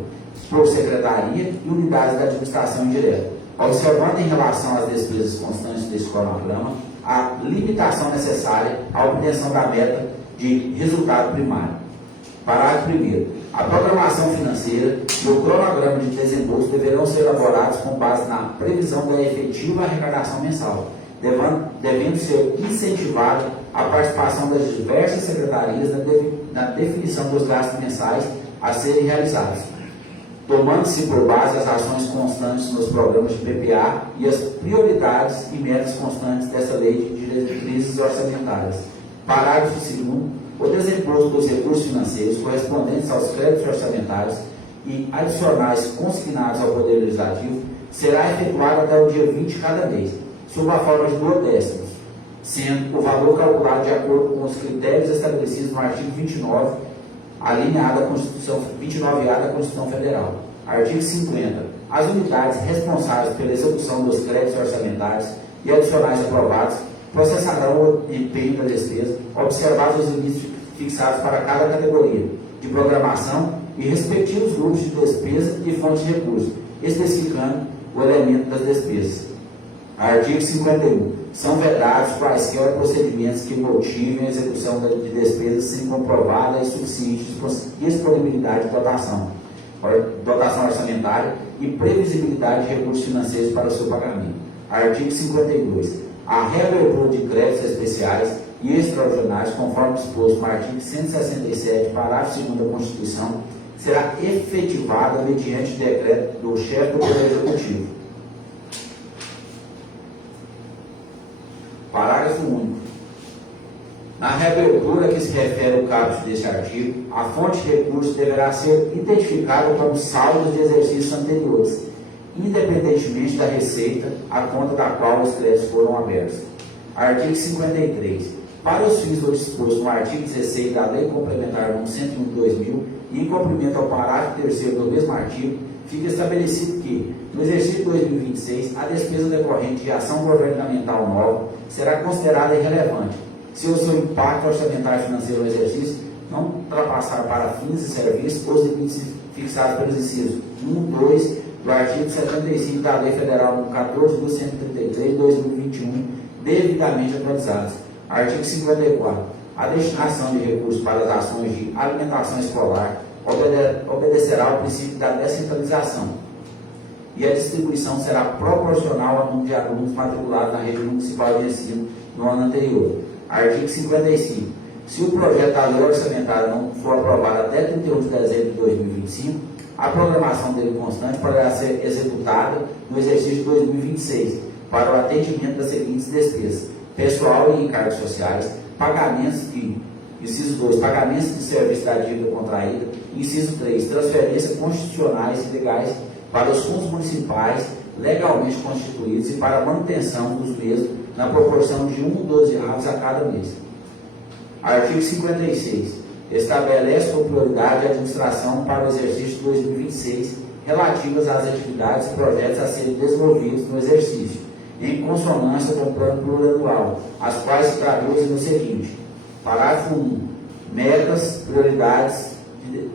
por secretaria e unidades da administração indireta, observando em relação às despesas constantes desse cronograma a limitação necessária à obtenção da meta de resultado primário. Parágrafo 1º. A programação financeira e o cronograma de desembolso deverão ser elaborados com base na previsão da efetiva arrecadação mensal, devendo ser incentivada a participação das diversas secretarias na definição dos gastos mensais a serem realizados, tomando-se por base as ações constantes nos programas de PPA e as prioridades e metas constantes dessa lei de diretrizes orçamentárias. Parágrafo 2º. O desembolso dos recursos financeiros correspondentes aos créditos orçamentários e adicionais consignados ao Poder Legislativo será efetuado até o dia 20 de cada mês, sob a forma de duodécimos, sendo o valor calculado de acordo com os critérios estabelecidos no artigo 29, alineado à Constituição 29A da Constituição Federal. Artigo 50. As unidades responsáveis pela execução dos créditos orçamentários e adicionais aprovados processarão o empenho da despesa, observados os limites fixados para cada categoria de programação e respectivos grupos de despesa e fontes de recursos, especificando o elemento das despesas. Artigo 51. São vedados quaisquer procedimentos que motivem a execução de despesas sem comprovada e suficiente disponibilidade de dotação orçamentária e previsibilidade de recursos financeiros para o seu pagamento. Artigo 52. A reabertura de créditos especiais e extraordinários, conforme disposto no artigo 167, parágrafo 2º da Constituição, será efetivada mediante decreto do chefe do Poder Executivo. Parágrafo único. Na reabertura que se refere ao caput deste artigo, a fonte de recursos deverá ser identificada como saldos de exercícios anteriores, independentemente da receita, a conta da qual os créditos foram abertos. Artigo 53. Para os fins do disposto no artigo 16 da Lei Complementar nº 101 de 2000, e em cumprimento ao parágrafo 3º do mesmo artigo, fica estabelecido que, no exercício de 2026, a despesa decorrente de ação governamental nova será considerada irrelevante, se o seu impacto orçamentário financeiro no exercício não ultrapassar para fins e serviços os limites fixados pelos incisos 1, 2, do artigo 75 da Lei Federal nº 14.133 de 2021, devidamente atualizados. Artigo 54. A destinação de recursos para as ações de alimentação escolar obedecerá ao princípio da descentralização e a distribuição será proporcional ao número de alunos matriculados na rede municipal de ensino no ano anterior. Artigo 55. Se o projeto da lei orçamentária não for aprovado até 31 de dezembro de 2025, a programação dele constante poderá ser executada no exercício de 2026 para o atendimento das seguintes despesas: pessoal e encargos sociais, pagamentos de, inciso 2, pagamentos de serviço da dívida contraída, Inciso 3. Transferências constitucionais e legais para os fundos municipais legalmente constituídos e para a manutenção dos mesmos na proporção de 1/12 a cada mês. Artigo 56. Estabelece como prioridade a administração para o exercício de 2026 relativas às atividades e projetos a serem desenvolvidos no exercício, em consonância com o plano plurianual, as quais se traduzem no seguinte: parágrafo 1. Metas, prioridades e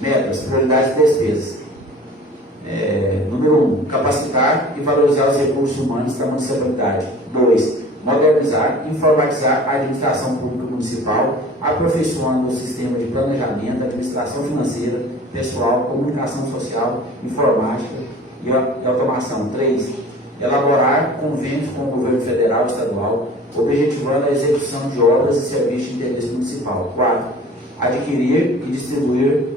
despesas. Número 1. Capacitar e valorizar os recursos humanos da municipalidade. 2. Modernizar e informatizar a administração pública municipal, aperfeiçoando o sistema de planejamento, administração financeira, pessoal, comunicação social, informática e automação. 3. Elaborar convênios com o governo federal e estadual, objetivando a execução de obras e serviços de interesse municipal. 4. Adquirir e distribuir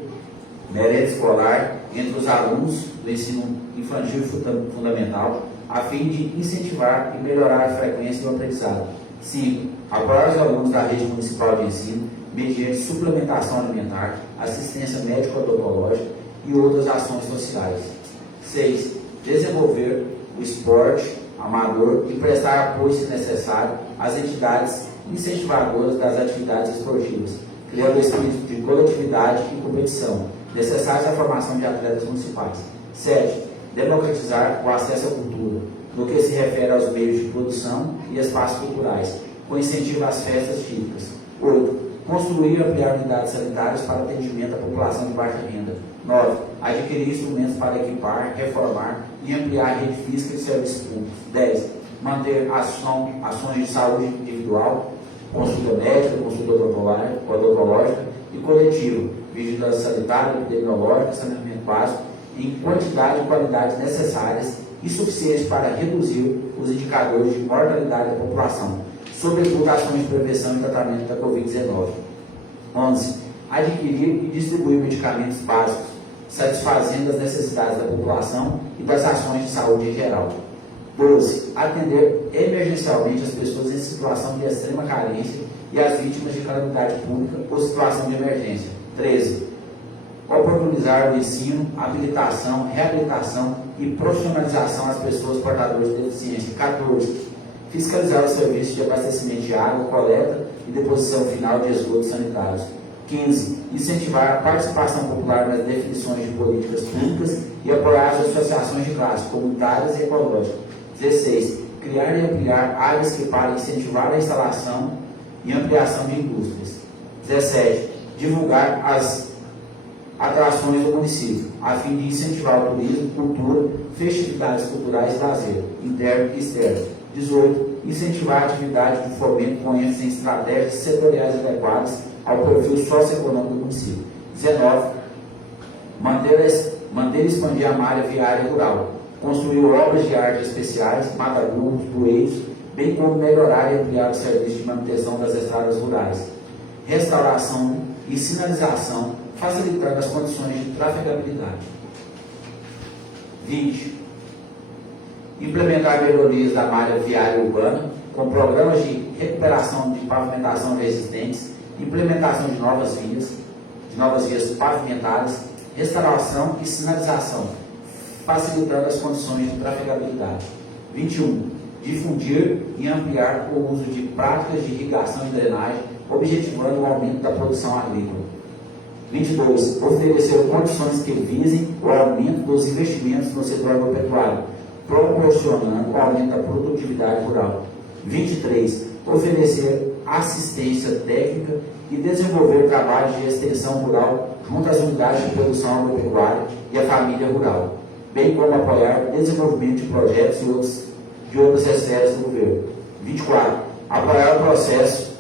merenda escolar entre os alunos do ensino infantil e fundamental, a fim de incentivar e melhorar a frequência do aprendizado. 5. Apoiar os alunos da rede municipal de ensino mediante suplementação alimentar, assistência médico-odontológica e outras ações sociais. 6. Desenvolver o esporte amador e prestar apoio, se necessário, às entidades incentivadoras das atividades esportivas, criando espírito de coletividade e competição, necessários à formação de atletas municipais. 7. Democratizar o acesso à cultura, no que se refere aos meios de produção e espaços culturais, com incentivo às festas típicas. 8. Construir e ampliar unidades sanitárias para atendimento à população de baixa renda. 9. Adquirir instrumentos para equipar, reformar e ampliar a rede física de serviços públicos. 10. Manter ações de saúde individual, consulta médica, consulta odontológica e coletiva, vigilância sanitária, epidemiológica, saneamento básico, em quantidade e qualidade necessárias e suficientes para reduzir os indicadores de mortalidade da população, sobretudo ações de prevenção e tratamento da Covid-19. 11. Adquirir e distribuir medicamentos básicos, satisfazendo as necessidades da população e das ações de saúde em geral. 12. Atender emergencialmente as pessoas em situação de extrema carência e as vítimas de calamidade pública ou situação de emergência. 13. Oportunizar o ensino, habilitação, reabilitação e profissionalização às pessoas portadoras de deficiência. 14. Fiscalizar os serviços de abastecimento de água, coleta e deposição final de esgotos sanitários. 15. Incentivar a participação popular nas definições de políticas públicas e apoiar as associações de classe comunitárias e ecológicas. 16. Criar e ampliar áreas para incentivar a instalação e ampliação de indústrias. 17. Divulgar as atrações do município, a fim de incentivar o turismo, cultura, festividades culturais e lazer, interno e externo. 18. Incentivar a atividade de fomento com ênfase em estratégias setoriais adequadas ao perfil socioeconômico do município. 19. Manter e expandir a malha viária rural, construir obras de arte especiais, mata-burros, bueiros, bem como melhorar e ampliar o serviço de manutenção das estradas rurais, restauração e sinalização, facilitando as condições de trafegabilidade. 20. Implementar melhorias da malha viária urbana, com programas de recuperação de pavimentação já existentes, implementação de novas vias pavimentadas, restauração e sinalização, facilitando as condições de trafegabilidade. 21. Difundir e ampliar o uso de práticas de irrigação e drenagem, objetivando o aumento da produção agrícola. 22. Oferecer condições que visem o aumento dos investimentos no setor agropecuário, proporcionando o aumento da produtividade rural. 23. Oferecer assistência técnica e desenvolver trabalhos de extensão rural junto às unidades de produção agropecuária e à família rural, bem como apoiar o desenvolvimento de projetos de outras esferas do governo. 24. Apoiar o processo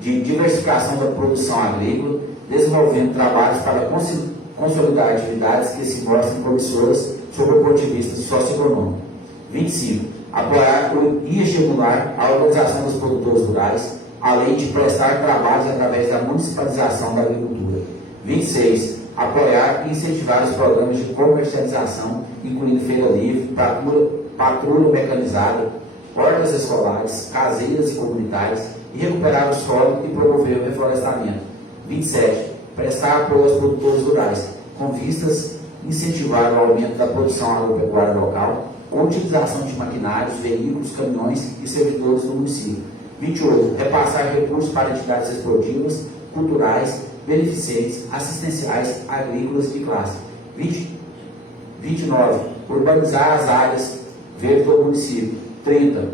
de diversificação da produção agrícola, desenvolvendo trabalhos para consolidar atividades que se mostrem promissoras sob o ponto de vista socioeconômico. 25. Apoiar e estimular a organização dos produtores rurais, além de prestar trabalhos através da municipalização da agricultura. 26. Apoiar e incentivar os programas de comercialização, incluindo feira livre, patrulha mecanizada, hortas escolares, caseiras e comunitárias, e recuperar o solo e promover o reflorestamento. 27. prestar apoio aos produtores rurais, com vistas incentivar o aumento da produção agropecuária local, com utilização de maquinários, veículos, caminhões e servidores do município. 28. Repassar recursos para entidades esportivas, culturais, beneficentes, assistenciais, agrícolas e de classe. 29. Urbanizar as áreas verdes do município. 30.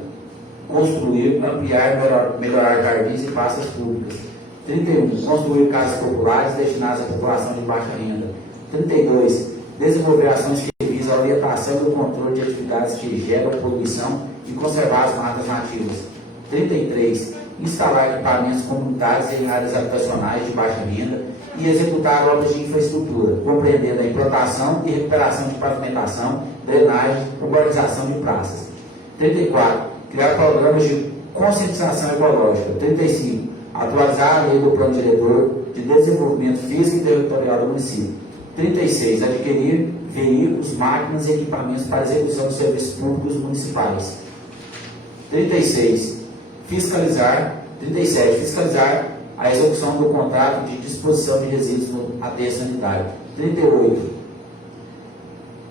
Construir, ampliar, melhorar jardins e praças públicas. 31. Construir casas populares destinadas à população de baixa renda. 32. Desenvolver ações que visam a orientação e o controle de atividades que geram poluição e conservar as matas nativas. 33. Instalar equipamentos comunitários em áreas habitacionais de baixa renda e executar obras de infraestrutura, compreendendo a implantação e recuperação de pavimentação, drenagem, urbanização de praças. 34. Criar programas de conscientização ecológica. 35. Atualizar a lei do Plano Diretor de Desenvolvimento Físico e Territorial do município. 36. Adquirir veículos, máquinas e equipamentos para execução dos serviços públicos municipais. 36. Fiscalizar. 37. Fiscalizar a execução do contrato de disposição de resíduos no aterro sanitário. 38.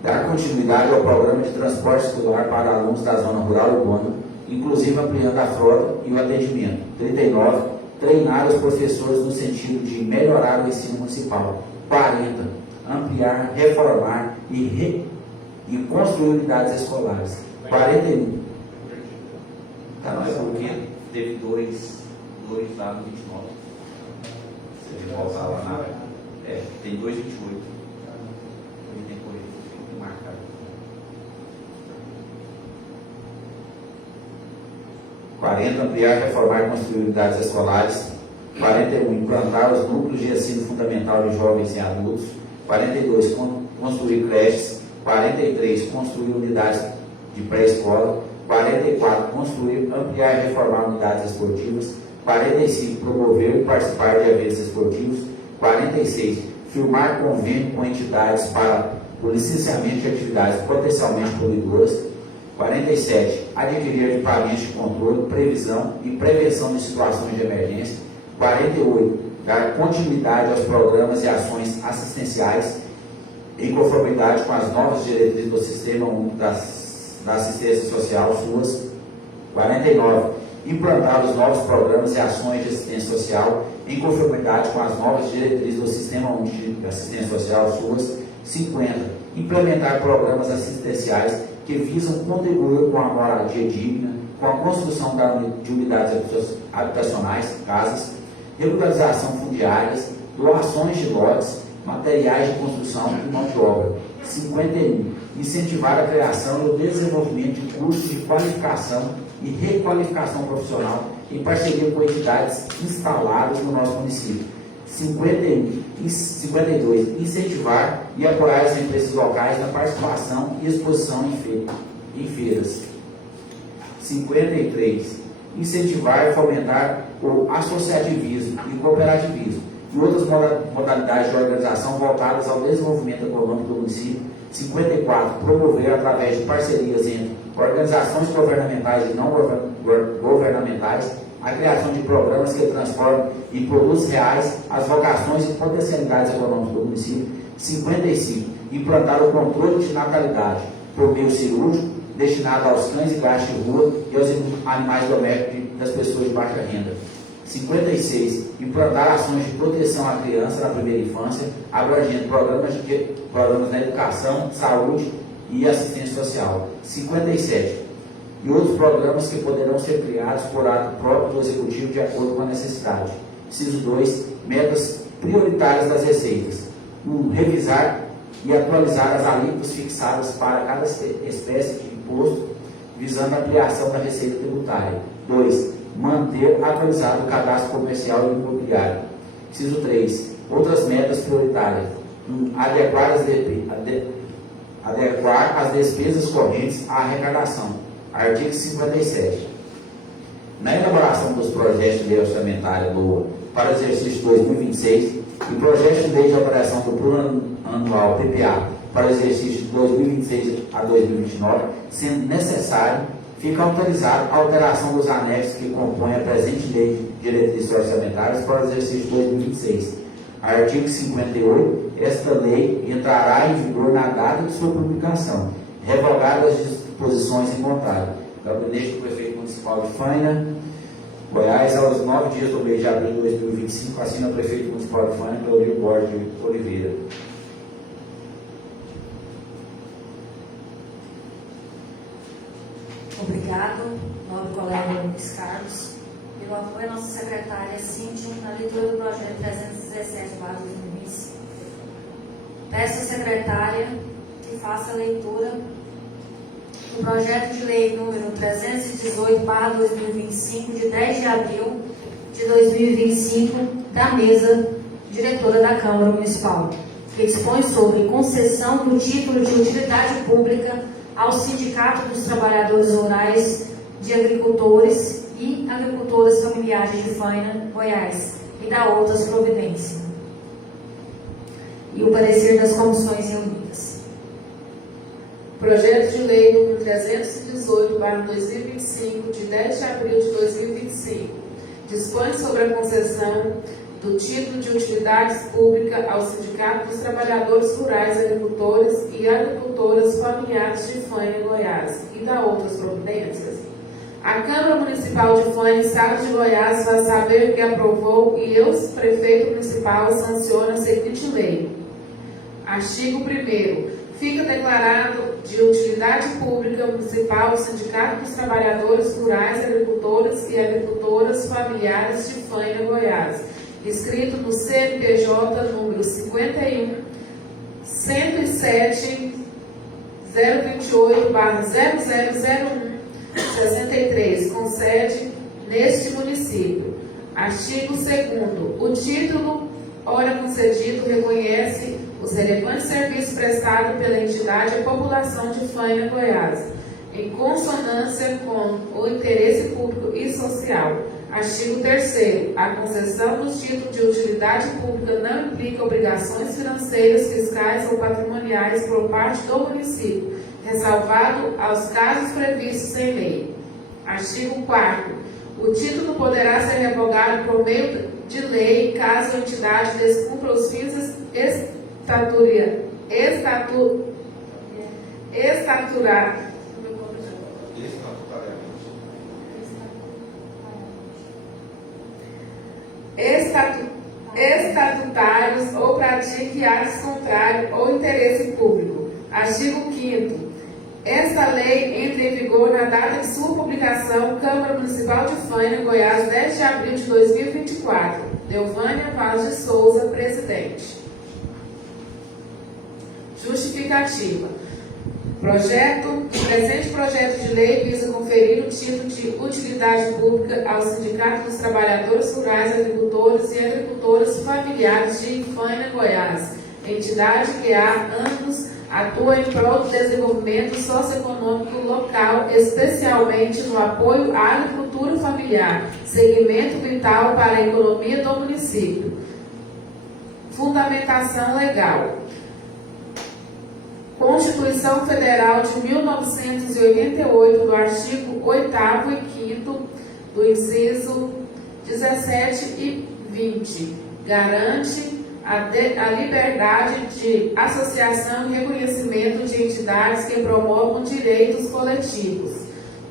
Dar continuidade ao programa de transporte escolar para alunos da zona rural e urbana, inclusive ampliando a frota e o atendimento. 39. Treinar os professores no sentido de melhorar o ensino municipal. 40. Ampliar, reformar e construir unidades escolares. 41. Tá, não é porque teve dois lá no 29. Você voltar lá na. Tem 2,28. Tem que marcar. 40. Ampliar, reformar e construir unidades escolares. 41. Implantar os núcleos de ensino fundamental de jovens e adultos. 42. Construir creches. 43. Construir unidades de pré-escola. 44. Construir, ampliar e reformar unidades esportivas. 45. Promover e participar de eventos esportivos. 46. Firmar convênio com entidades para o licenciamento de atividades potencialmente poluidoras. 47. Adquirir equipamentos de controle, previsão e prevenção de situações de emergência. 48. Dar continuidade aos programas e ações assistenciais em conformidade com as novas diretrizes do Sistema Único da Assistência Social, SUAS. 49. Implantar os novos programas e ações de assistência social em conformidade com as novas diretrizes do Sistema Único da Assistência Social, SUAS. 50. Implementar programas assistenciais que visam contribuir com a moradia digna, com a construção de unidades habitacionais, casas, regularização fundiárias, doações de lotes, materiais de construção e mão de obra. 51. Incentivar a criação e o desenvolvimento de cursos de qualificação e requalificação profissional em parceria com entidades instaladas no nosso município. 52. Incentivar e apoiar as empresas locais na participação e exposição em feiras. 53. Incentivar e fomentar o associativismo e cooperativismo e outras modalidades de organização voltadas ao desenvolvimento econômico do município. 54. Promover, através de parcerias entre organizações governamentais e não governamentais, a criação de programas que transformam em produtos reais as vocações e potencialidades econômicas do município. 55. Implantar o controle de natalidade por meio cirúrgico, destinado aos cães e gatos de rua e aos animais domésticos das pessoas de baixa renda. 56. Implantar ações de proteção à criança na primeira infância, abrangendo programas na educação, saúde e assistência social. 57. E outros programas que poderão ser criados por ato próprio do Executivo de acordo com a necessidade. Inciso 2. Metas prioritárias das receitas. 1. Revisar e atualizar as alíquotas fixadas para cada espécie de imposto, visando a ampliação da receita tributária. 2. Manter atualizado o cadastro comercial e imobiliário. Inciso 3. Outras metas prioritárias. 1. Adequar as despesas correntes à arrecadação. Artigo 57. Na elaboração dos projetos de lei orçamentária LOA para o exercício 2026 e projeto de lei de alteração do Plano Anual PPA para o exercício de 2026 a 2029, sendo necessário, fica autorizada a alteração dos anexos que compõem a presente lei de diretrizes orçamentárias para o exercício de 2026. Artigo 58. Esta lei entrará em vigor na data de sua publicação, revogadas as disposições em contrário. Gabinete do Prefeito Municipal de Faina, Goiás, aos 9 dias do mês de abril de 2025, assina o Prefeito Municipal de Faina, Claudio Borges de Oliveira. Obrigado, nobre colega Luiz Carlos, pelo apoio à nossa secretária Cíntia na leitura do projeto 317/2025. Peço à secretária que faça a leitura do projeto de lei número 318/2025, de 10 de abril de 2025, da mesa diretora da Câmara Municipal, que dispõe sobre concessão do título de utilidade pública ao Sindicato dos Trabalhadores Rurais de Agricultores e Agricultoras Familiares de Faina, Goiás, e da outras providências. E o parecer das comissões reunidas. Projeto de lei número 318/2025, de 10 de abril de 2025, dispõe sobre a concessão do título de utilidades pública ao Sindicato dos Trabalhadores Rurais, Agricultores e Agricultoras Familiares de Faina, Goiás, e da outras providências. A Câmara Municipal de Faina, Estado de Goiás, faz saber que aprovou e eu, Prefeito Municipal, sanciono a seguinte lei. Artigo 1º. Fica declarado de utilidade pública municipal o Sindicato dos Trabalhadores Rurais, Agricultores e Agricultoras Familiares de Faina, Goiás, escrito no CNPJ número 51.107.028/0001/63, com sede neste município. Artigo 2º. O título, ora concedido, reconhece os relevantes serviços prestados pela entidade à população de Faina, Goiás, em consonância com o interesse público e social. Artigo 3º. A concessão dos títulos de utilidade pública não implica obrigações financeiras, fiscais ou patrimoniais por parte do município, ressalvado aos casos previstos em lei. Artigo 4º. O título poderá ser revogado por meio de lei caso a entidade descumpra os fins estatutários ou pratique atos contrários ao interesse público. Artigo 5º. Esta lei entra em vigor na data de sua publicação, Câmara Municipal de Faina, Goiás, 10 de abril de 2024. Delvânia Vaz de Souza, presidente. Justificativa. Presente projeto de lei visa conferir o título de utilidade pública ao Sindicato dos Trabalhadores Rurais, Agricultores e Agricultoras Familiares de Faina, Goiás, entidade que há anos atua em prol do desenvolvimento socioeconômico local, especialmente no apoio à agricultura familiar, segmento vital para a economia do município. Fundamentação legal. Constituição Federal de 1988, do artigo 8º e 5º, do inciso 17 e 20, garante a liberdade de associação e reconhecimento de entidades que promovam direitos coletivos.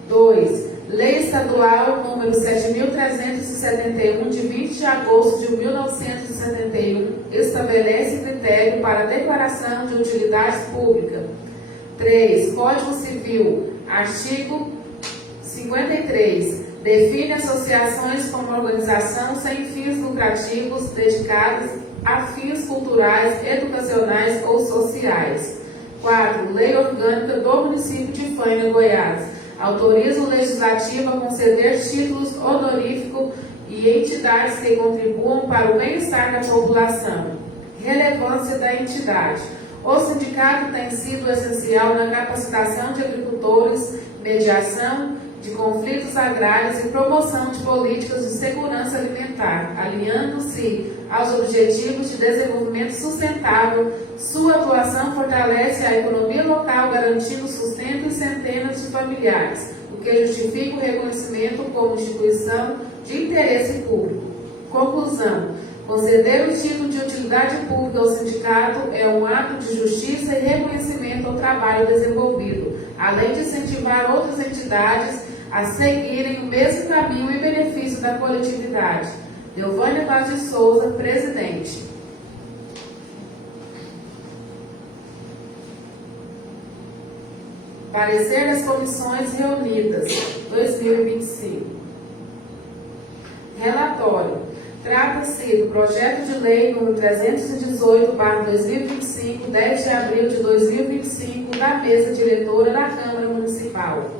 2. Lei Estadual número 7.371, de 20 de agosto de 1971, estabelece critério para declaração de utilidade pública. 3. Código Civil, artigo 53, define associações como organização sem fins lucrativos dedicadas a fins culturais, educacionais ou sociais. 4. Lei Orgânica do Município de Faina, Goiás. Autoriza o Legislativo a conceder títulos honoríficos e entidades que contribuam para o bem-estar da população. Relevância da entidade. O sindicato tem sido essencial na capacitação de agricultores, mediação de conflitos agrários e promoção de políticas de segurança alimentar, alinhando-se aos objetivos de desenvolvimento sustentável. Sua atuação fortalece a economia local, garantindo sustento de centenas de familiares, o que justifica o reconhecimento como instituição de interesse público. Conclusão. Conceder o título de utilidade pública ao sindicato é um ato de justiça e reconhecimento ao trabalho desenvolvido, além de incentivar outras entidades a seguirem o mesmo caminho em benefício da coletividade. Deovânia Vaz de Souza, presidente. Parecer das comissões reunidas, 2025. Relatório. Trata-se do projeto de lei número 318/2025, 10 de abril de 2025, da mesa diretora da Câmara Municipal,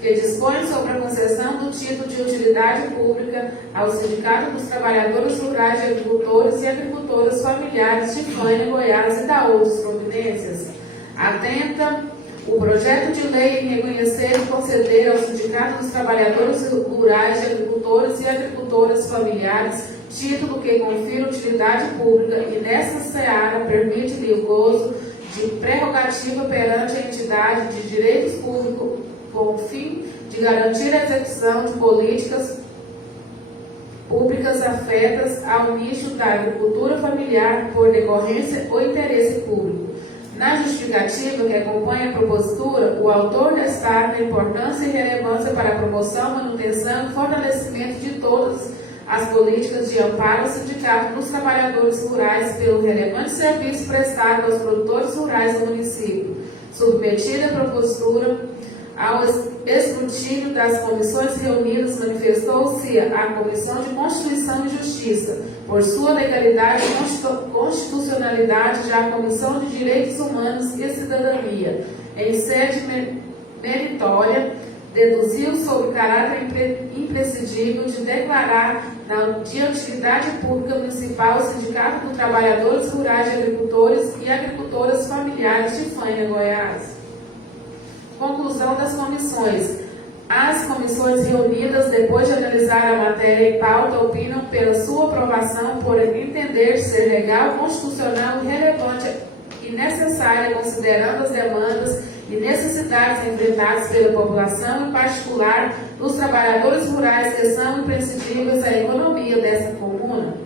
que dispõe sobre a concessão do título de utilidade pública ao Sindicato dos Trabalhadores Rurais de Agricultores e Agricultoras Familiares de Faina, Goiás e da outras providências. Atenta o projeto de lei em reconhecer e conceder ao Sindicato dos Trabalhadores Rurais de Agricultores e Agricultoras Familiares título que confira utilidade pública e nessa seara permite-lhe o gozo de prerrogativa perante a entidade de direitos públicos com o fim de garantir a execução de políticas públicas afetas ao nicho da agricultura familiar por decorrência ou interesse público. Na justificativa que acompanha a propositura, o autor destaca a importância e relevância para a promoção, manutenção e fortalecimento de todas as políticas de amparo ao Sindicato dos Trabalhadores Rurais pelo relevante serviço prestado aos produtores rurais do município. Submetida a propositura ao escrutínio das comissões reunidas, manifestou-se a Comissão de Constituição e Justiça, por sua legalidade e constitucionalidade, já a Comissão de Direitos Humanos e Cidadania, em sede meritória, deduziu sobre o caráter imprescindível de declarar de utilidade pública municipal o Sindicato dos Trabalhadores Rurais de Agricultores e Agricultoras Familiares de Faina, Goiás. Conclusão das comissões. As comissões reunidas, depois de analisar a matéria em pauta, opinam pela sua aprovação por entender ser legal, constitucional, relevante e necessária, considerando as demandas e necessidades enfrentadas pela população, em particular dos trabalhadores rurais que são imprescindíveis à economia dessa comuna.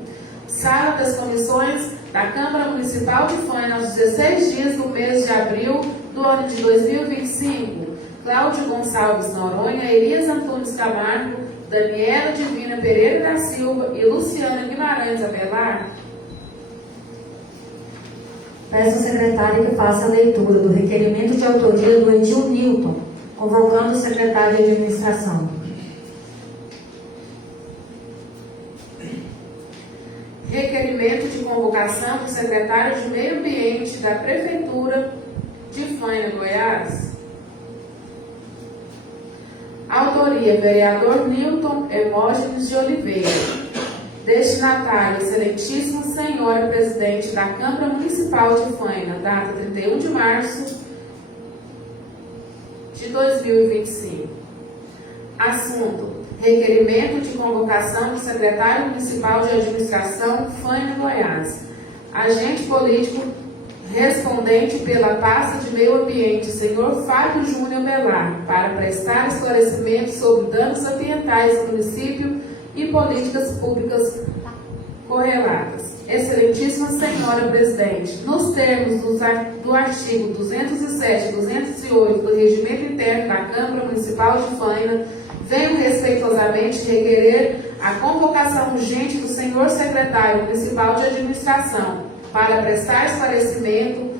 Sala das comissões da Câmara Municipal de Faina, aos 16 dias do mês de abril do ano de 2025, Cláudio Gonçalves Noronha, Elias Antunes Camargo, Daniela Divina Pereira da Silva e Luciana Guimarães Avelar. Peço ao secretário que faça a leitura do requerimento de autoria do Edil Newton, convocando o secretário de administração. Requerimento de convocação do secretário de Meio Ambiente da Prefeitura de Faina, Goiás. Autoria: vereador Newton Hermógenes de Oliveira. Destinatário: excelentíssima senhora presidente da Câmara Municipal de Faina, data 31 de março de 2025. Assunto: requerimento de convocação do secretário municipal de administração, Faina, Goiás. Agente político respondente pela pasta de meio ambiente, senhor Fábio Júnior Belar, para prestar esclarecimento sobre danos ambientais do município e políticas públicas correlatas. Excelentíssima senhora presidente, nos termos do artigo 207 e 208 do Regimento Interno da Câmara Municipal de Faina, venho respeitosamente requerer a convocação urgente do senhor secretário municipal de administração para prestar esclarecimento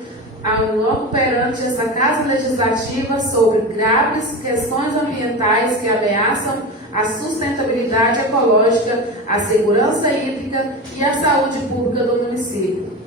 ao logo perante essa Casa Legislativa sobre graves questões ambientais que ameaçam a sustentabilidade ecológica, a segurança hídrica e a saúde pública do município.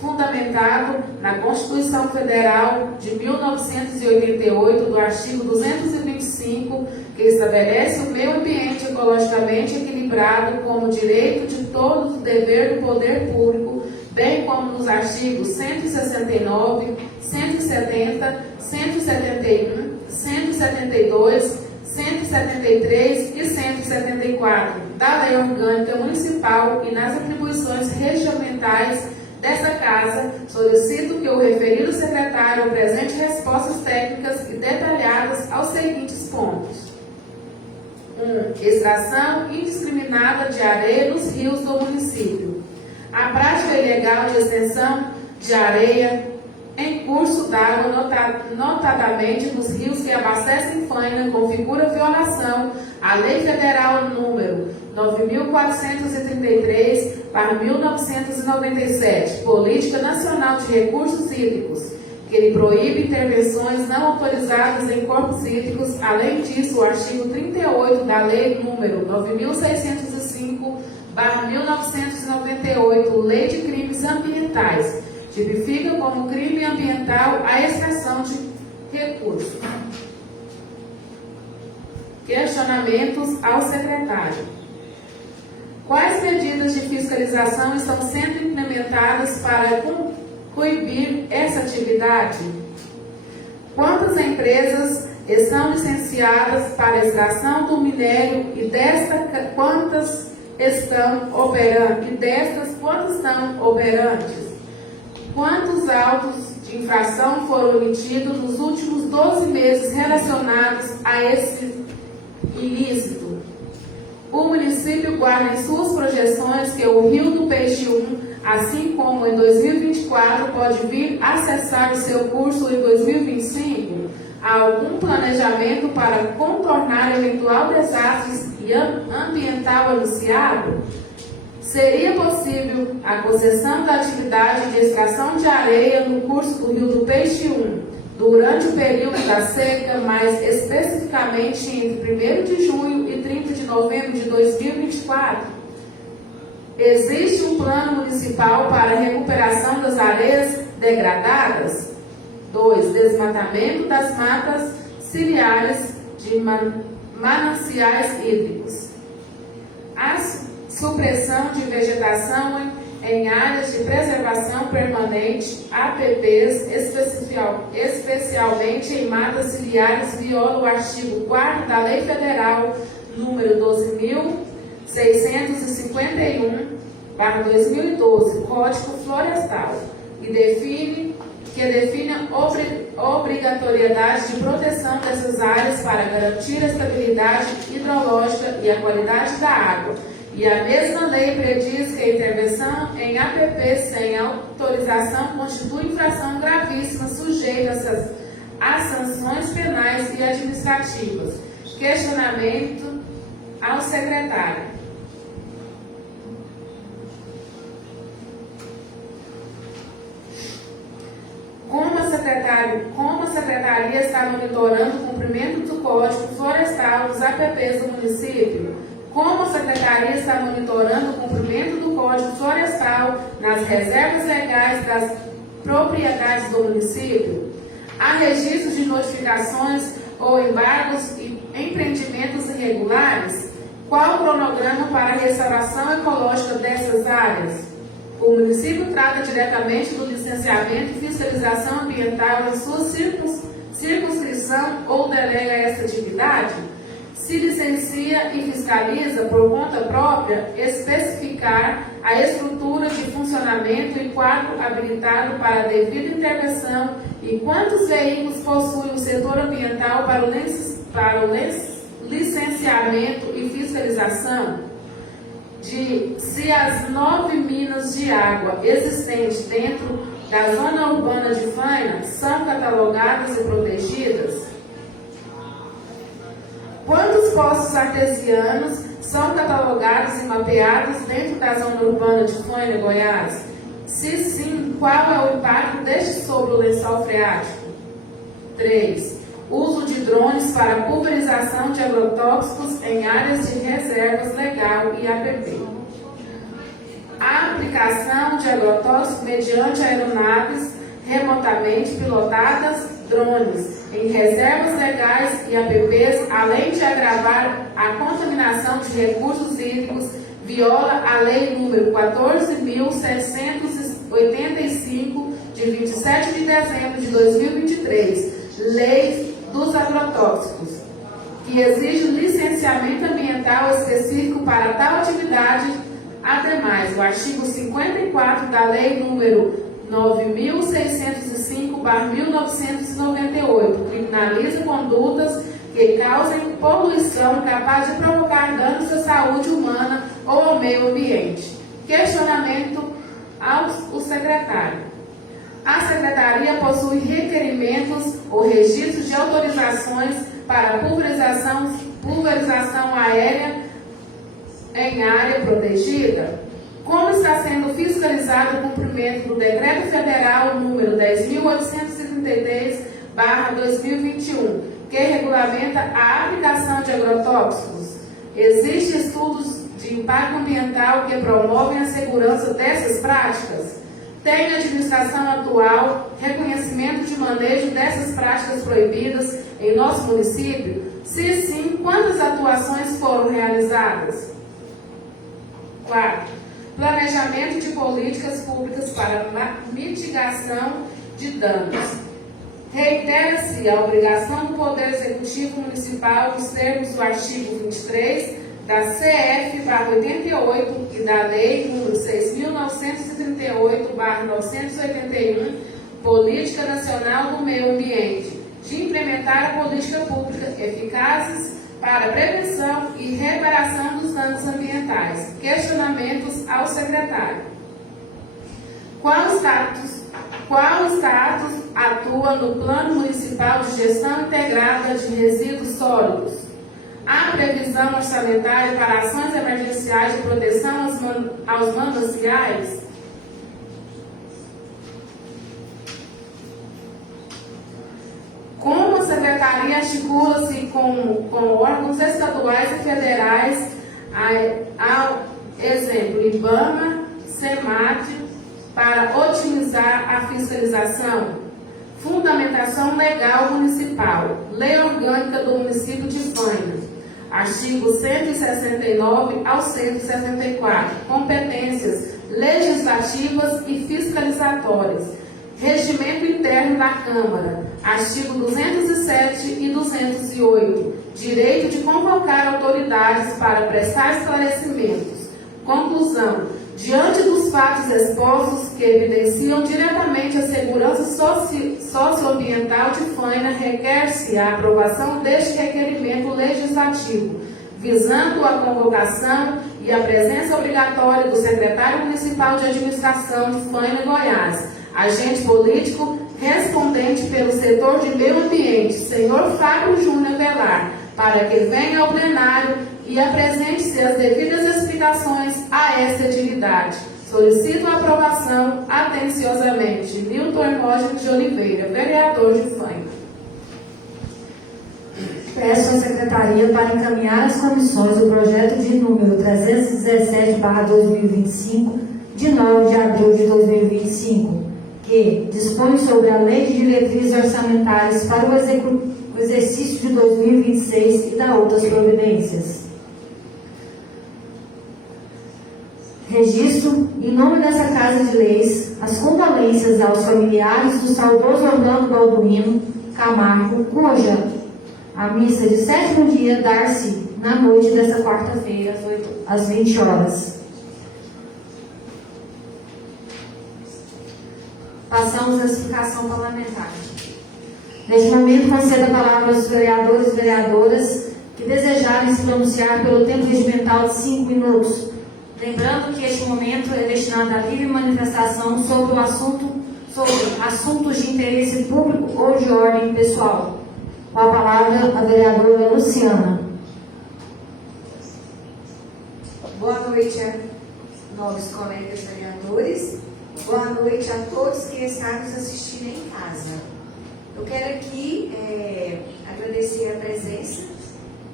Fundamentado na Constituição Federal de 1988, do artigo 225, que estabelece o meio ambiente ecologicamente equilibrado como direito de todos, o dever do poder público, bem como nos artigos 169, 170, 171, 172, 173 e 174 da Lei Orgânica Municipal e nas atribuições regimentais desta Casa, solicito que o referido secretário apresente respostas técnicas e detalhadas aos seguintes pontos. 1. 1. Extração indiscriminada de areia nos rios do município. A prática ilegal de extensão de areia em curso d'água, notadamente nos rios que abastecem Faina, configura violação à Lei Federal número 9.433/1997, Política Nacional de Recursos Hídricos, que ele proíbe intervenções não autorizadas em corpos hídricos. Além disso, o artigo 38 da Lei número 9.605/1998, Lei de Crimes Ambientais, tipifica como crime ambiental a extração de recursos. Questionamentos ao secretário. Quais medidas de fiscalização estão sendo implementadas para coibir essa atividade? Quantas empresas estão licenciadas para a extração do minério e quantas estão operantes? Quantos autos de infração foram emitidos nos últimos 12 meses relacionados a esse ilícito? O município guarda em suas projeções que o Rio do Peixe 1, assim como em 2024, pode vir acessar o seu curso em 2025? Há algum planejamento para contornar eventual desastre ambiental anunciado? Seria possível a concessão da atividade de extração de areia no curso do Rio do Peixe 1 durante o período da seca, mais especificamente entre 1º de junho e 30 de novembro de 2024? Existe um plano municipal para a recuperação das areias degradadas? 2. Desmatamento das matas ciliares de mananciais hídricos. A supressão de vegetação em áreas de preservação permanente, APPs, especialmente em matas ciliares, viola o artigo 4º da Lei Federal número 12.651/2012, Código Florestal, que define a obrigatoriedade de proteção dessas áreas para garantir a estabilidade hidrológica e a qualidade da água. E a mesma lei prediz que a intervenção em APP sem autorização constitui infração gravíssima sujeita a sanções penais e administrativas. Questionamento ao secretário. Como a Secretaria está monitorando o cumprimento do Código Florestal dos APPs do município? Como a Secretaria está monitorando o cumprimento do Código Florestal nas reservas legais das propriedades do município? Há registros de notificações ou embargos e empreendimentos irregulares? Qual o cronograma para a restauração ecológica dessas áreas? O município trata diretamente do licenciamento e fiscalização ambiental em sua circunscrição ou delega essa atividade? Se licencia e fiscaliza por conta própria, especificar a estrutura de funcionamento e quadro habilitado para a devida intervenção e quantos veículos possui o setor ambiental para o licenciamento e fiscalização? Se as 9 minas de água existentes dentro da zona urbana de Faina são catalogadas e protegidas? Quantos poços artesianos são catalogados e mapeados dentro da zona urbana de Faina, Goiás? Se sim, qual é o impacto deste sobre o lençol freático? 3. Uso de drones para pulverização de agrotóxicos em áreas de reservas legal e APP. A aplicação de agrotóxicos mediante aeronaves remotamente pilotadas, drones, em reservas legais e APPs, além de agravar a contaminação de recursos hídricos, viola a Lei número 14.785, de 27 de dezembro de 2023, Lei dos Agrotóxicos, que exige licenciamento ambiental específico para tal atividade. Ademais, o artigo 54 da Lei número 9.605/1998 criminaliza condutas que causem poluição capaz de provocar danos à saúde humana ou ao meio ambiente. Questionamento ao secretário. A Secretaria possui requerimentos ou registros de autorizações para pulverização aérea em área protegida? Como está sendo fiscalizado o cumprimento do Decreto Federal número 10.833/2021, que regulamenta a aplicação de agrotóxicos? Existem estudos de impacto ambiental que promovem a segurança dessas práticas? Tem a administração atual reconhecimento de manejo dessas práticas proibidas em nosso município? Se sim, quantas atuações foram realizadas? 4. Planejamento de políticas públicas para mitigação de danos. Reitera-se a obrigação do Poder Executivo Municipal nos termos do artigo 23 da CF/88 e da Lei nº 6.938/981, Política Nacional do Meio Ambiente, de implementar políticas públicas eficazes para prevenção e reparação dos danos ambientais. Questionamentos ao secretário. Qual status atua no Plano Municipal de Gestão Integrada de Resíduos Sólidos? Há previsão orçamentária para ações emergenciais de proteção aos mananciais? Como a Secretaria articula-se com órgãos estaduais e federais, ao exemplo, IBAMA, SEMAT, para otimizar a fiscalização? Fundamentação legal municipal. Lei Orgânica do Município de Faina. Artigo 169 ao 164. Competências legislativas e fiscalizatórias. Regimento interno da Câmara. Artigo 207 e 208. Direito de convocar autoridades para prestar esclarecimentos. Conclusão. Diante dos fatos expostos que evidenciam diretamente a segurança socioambiental de Faina, requer-se a aprovação deste requerimento legislativo, visando a convocação e a presença obrigatória do secretário municipal de administração de Faina, Goiás, agente político respondente pelo setor de meio ambiente, senhor Fábio Júnior Velar, para que venha ao plenário e apresente-se as devidas explicações a esta atividade. Solicito a aprovação atenciosamente. Nilton Hermógenes de Oliveira, vereador de Faina. Peço à Secretaria para encaminhar às comissões o projeto de número 317/2025, de 9 de abril de 2025, que dispõe sobre a Lei de Diretrizes Orçamentárias para o exercício de 2026 e da outras providências. Registro, em nome dessa Casa de Leis, as condolências aos familiares do saudoso Orlando Balduino Camargo, cuja a missa de 7º dia dar-se na noite desta quarta-feira, às 20 horas. Passamos à explicação parlamentar. Neste momento, concedo a palavra aos vereadores e vereadoras que desejarem se pronunciar pelo tempo regimental de 5 minutos. Lembrando que este momento é destinado à livre manifestação sobre assuntos de interesse público ou de ordem pessoal. Com a palavra, a vereadora Luciana. Boa noite a nobres colegas vereadores. Boa noite a todos que estão nos assistindo em casa. Eu quero aqui agradecer a presença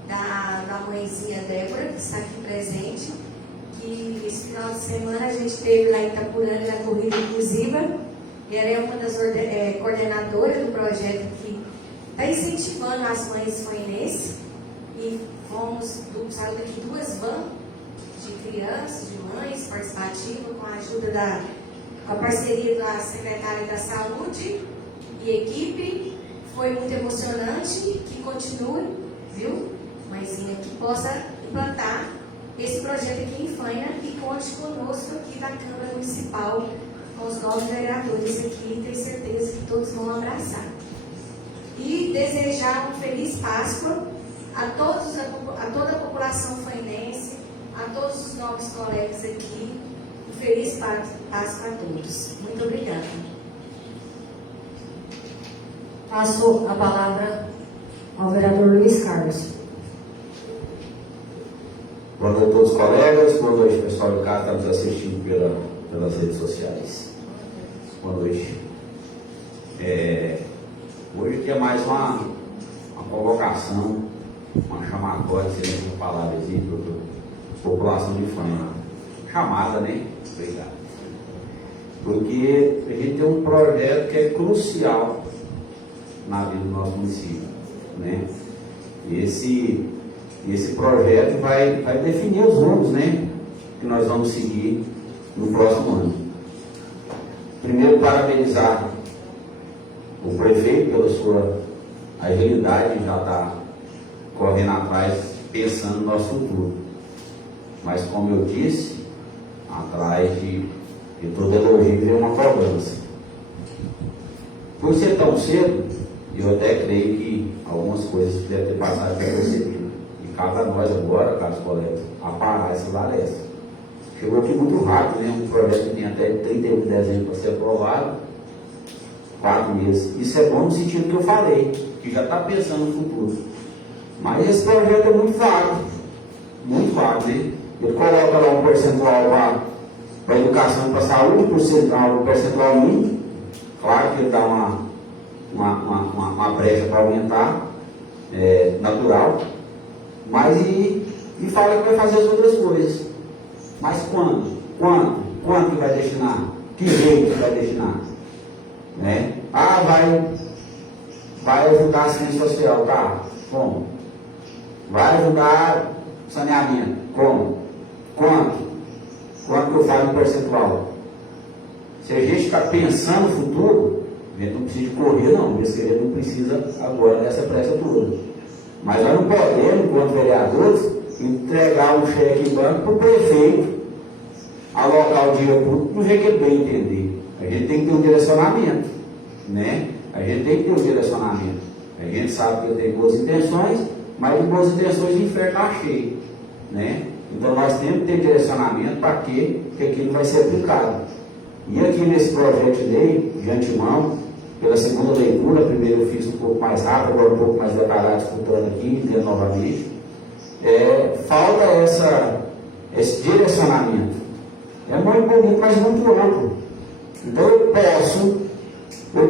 da mãezinha Débora, que está aqui presente, que esse final de semana a gente teve lá em Itapuranga na corrida inclusiva, e ela é uma das coordenadoras do projeto que está incentivando as mães fainenses, e saiu daqui 2 vans de crianças, de mães participativas, com a ajuda com a parceria da secretária da Saúde e equipe. Foi muito emocionante, que continue, viu, mãezinha, que possa implantar esse projeto aqui em Faina e conte conosco aqui da Câmara Municipal, com os 9 vereadores aqui, tenho certeza que todos vão abraçar. E desejar uma feliz Páscoa a toda a população fainense, a todos os novos colegas aqui. Um feliz Páscoa a todos. Muito obrigada. Passo a palavra ao vereador Luiz Carlos. Boa noite a todos os colegas, boa noite pessoal de casa que está nos assistindo pelas redes sociais. Boa noite. Hoje aqui é mais uma convocação, uma chamatória, se não palavra existe, para a população de Faina. Chamada, né? Obrigado. Porque a gente tem um projeto que é crucial na vida do nosso município, né? Esse projeto vai definir os rumos, né, que nós vamos seguir no próximo ano. Primeiro, parabenizar o prefeito pela sua agilidade, já está correndo atrás, pensando no nosso futuro. Mas, como eu disse, atrás de todo elogio vem uma cobrança. Por ser tão cedo, eu até creio que algumas coisas devem ter passado percebido. E cabe a nós agora, caros colegas, aparar essa laressa. Chegou aqui muito rápido, né? Um projeto que tem até 31 de dezembro para ser aprovado, 4 meses. Isso é bom no sentido que eu falei, que já está pensando no futuro. Mas esse projeto é muito vago, né? Ele coloca lá um percentual para a educação e para a saúde, um percentual mínimo. Claro que ele dá uma brecha para aumentar, natural, mas e fala que vai fazer as outras coisas. Mas quando? Quando que vai destinar? Que jeito que vai destinar? Né? Vai ajudar a assistência social, tá? Como? Vai ajudar o saneamento, como? Quanto que eu falo em percentual? Se a gente está pensando no futuro, a gente não precisa correr, não. A gente não precisa agora dessa pressa toda. Mas nós não podemos, enquanto vereadores, entregar um cheque em branco para o prefeito alocar o dinheiro público do jeito que ele bem entender. A gente tem que ter um direcionamento, né? A gente tem que ter um direcionamento. A gente sabe que ele tem boas intenções, mas de boas intenções o inferno está cheio, né? Então nós temos que ter direcionamento para que aquilo vai ser aplicado. E aqui nesse projeto de lei, de antemão, pela segunda leitura, primeiro eu fiz um pouco mais rápido, agora um pouco mais detalhado, escutando aqui, entendo novamente, falta esse direcionamento. É muito bonito, mas muito amplo. Então eu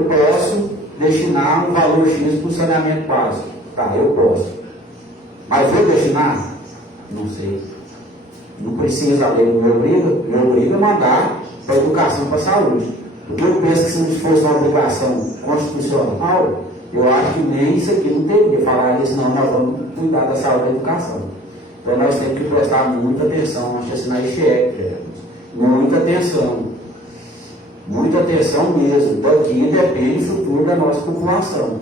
posso destinar um valor X para o saneamento básico. Tá, eu posso. Mas vou destinar? Não sei. Não precisa, a lei não me obriga a mandar para a educação e para a saúde. Porque eu penso que se fosse uma obrigação constitucional, eu acho que nem isso aqui não teria. Falar isso, não, nós vamos cuidar da saúde e da educação. Então nós temos que prestar muita atenção antes de assinar este cheque. Muita atenção mesmo. Daqui depende o futuro da nossa população.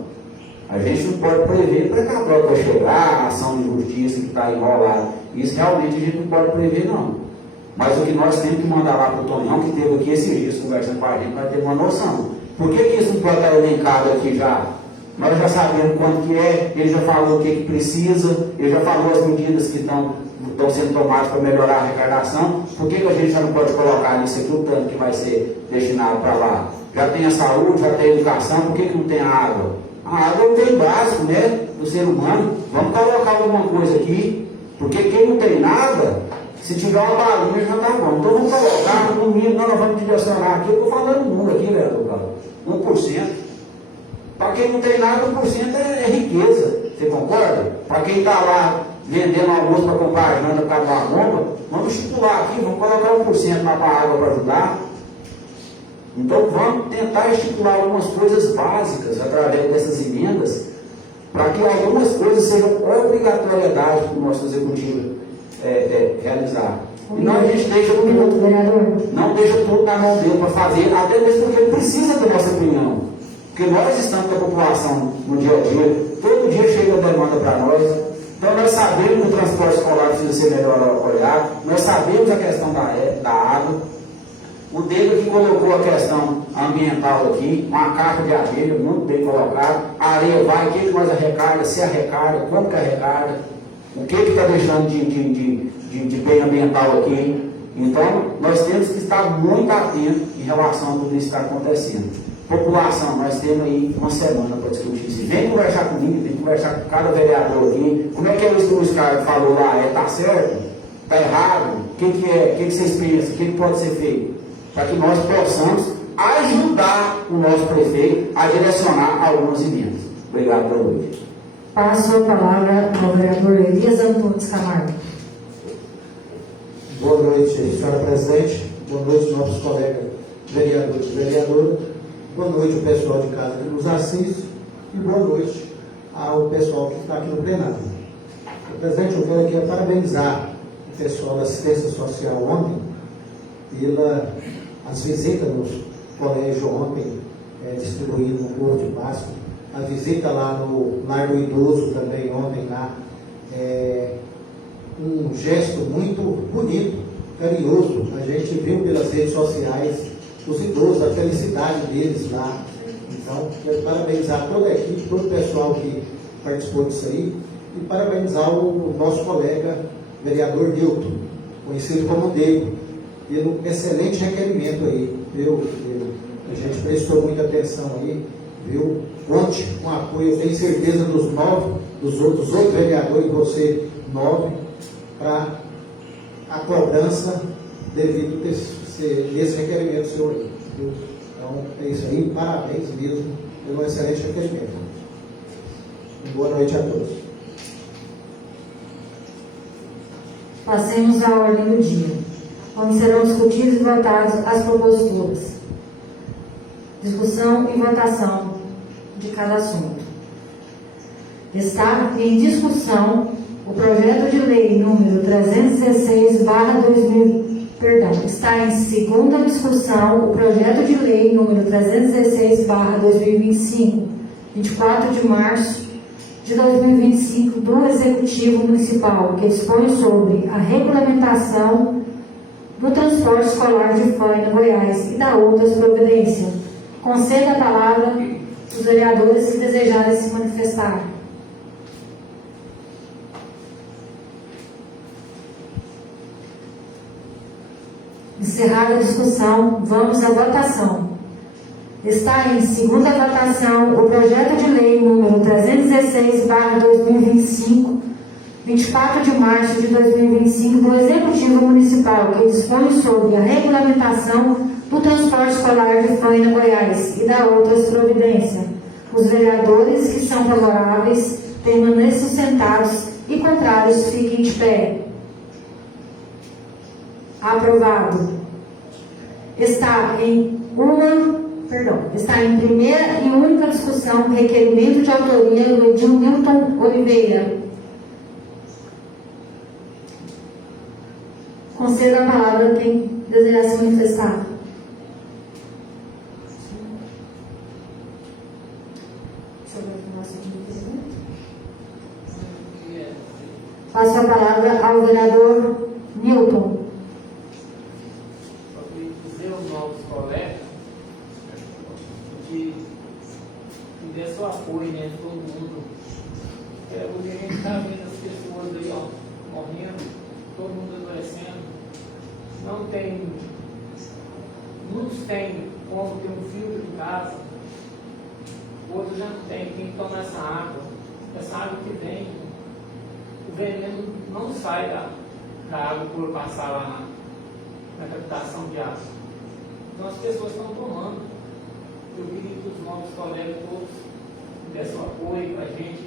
A gente não pode prever para que a prova vai chegar, a ação de justiça que está enrolada. Isso realmente a gente não pode prever, não. Mas o que nós temos que mandar lá para o Tonhão, que teve aqui esses dias conversando com a gente, vai ter uma noção. Por que isso não pode estar elencado aqui já? Nós já sabemos quanto que é, ele já falou o que precisa, ele já falou as medidas que estão sendo tomadas para melhorar a arrecadação. Por que a gente já não pode colocar nisso aqui o tanto que vai ser destinado para lá? Já tem a saúde, já tem a educação, por que não tem a água? A água é um bem básico, né, do ser humano. Vamos colocar alguma coisa aqui, porque quem não tem nada, se tiver uma balinha já está bom. Então vamos colocar no mínimo, nós vamos direcionar aqui, eu estou falando número aqui, né, 1%. Para quem não tem nada, 1% é riqueza. Você concorda? Para quem está lá vendendo almoço para comprar janta por causa da bomba, vamos estipular aqui, vamos colocar 1% para a água para ajudar. Então vamos tentar estipular algumas coisas básicas através dessas emendas, para que algumas coisas sejam obrigatoriedade para o nosso executivo realizar. E não a gente deixa um minuto, não deixa tudo na mão dele para fazer, até mesmo porque ele precisa da nossa opinião. Porque nós estamos com a população no dia a dia, todo dia chega a demanda para nós. Então nós sabemos que o transporte escolar precisa ser melhor olhado, nós sabemos a questão da água. O Diego que colocou a questão ambiental aqui, uma caixa de abelha muito bem colocada, a areia vai, o que nós arrecada, se arrecada, como que arrecada, o que está deixando de bem ambiental aqui. Então, nós temos que estar muito atentos em relação a tudo isso que está acontecendo. População, nós temos aí uma semana para discutir isso. Vem conversar comigo, vem conversar com cada vereador aqui. Como é que é isso que o Oscar falou lá? Está certo? Está errado? O que é? O que vocês pensam? O que pode ser feito? Para que nós possamos ajudar o nosso prefeito a direcionar algumas emendas. Obrigado pela noite. Passo a palavra ao vereador Elias Antunes Camargo. Boa noite, senhora presidente. Boa noite, nossos colegas vereadores e vereadoras. Boa noite, o pessoal de casa que nos assiste. E boa noite ao pessoal que está aqui no plenário. Presidente, eu quero aqui parabenizar o pessoal da assistência social ontem pelas visitas nos colégios ontem, distribuindo no Porto de Páscoa. A visita lá no Lar do Idoso também ontem lá. Um gesto muito bonito, carinhoso. A gente viu pelas redes sociais os idosos, a felicidade deles lá. Então, quero parabenizar toda a equipe, todo o pessoal que participou disso aí, e parabenizar o nosso colega vereador Nilton, conhecido como Diego, pelo excelente requerimento aí, viu? A gente prestou muita atenção aí, viu? Conte com apoio, eu tenho certeza dos outros vereadores, você 9, para a cobrança devido a esse requerimento seu aí. Viu? Então, é isso aí, parabéns mesmo pelo excelente requerimento. Boa noite a todos. Passemos à ordem do dia, onde serão discutidas e votadas as proposituras. Discussão e votação de cada assunto. Está em discussão o projeto de lei número 316/2000. Está em segunda discussão o projeto de lei número 316/2025, 24 de março de 2025, do Executivo Municipal, que dispõe sobre a regulamentação do transporte escolar de Faina, Goiás, e da outras providências. Concedo a palavra aos vereadores que desejarem se manifestar. Encerrada a discussão, vamos à votação. Está em segunda votação o projeto de lei número 316/2025, 24 de março de 2025, do Executivo Municipal, que dispõe sobre a regulamentação do transporte escolar de Faina, Goiás, e da outras providências. Os vereadores que são favoráveis permaneçam sentados e contrários fiquem de pé. Aprovado. Está em primeira e única discussão o requerimento de autoria do Edil Nilton Oliveira. Concedo a palavra a quem desejar se manifestar. Passo a palavra ao vereador Nilton. Os novos colegas que dê seu apoio, né, de todo mundo. Porque a gente está vendo as pessoas aí, ó, morrendo, todo mundo adoecendo. Não tem, muitos têm como ter um filtro em casa, outros já não têm, tem que tomar essa água que vem, o veneno não sai da água por passar lá na captação de água. Então as pessoas estão tomando. Eu queria que os novos colegas todos dessem o apoio para a gente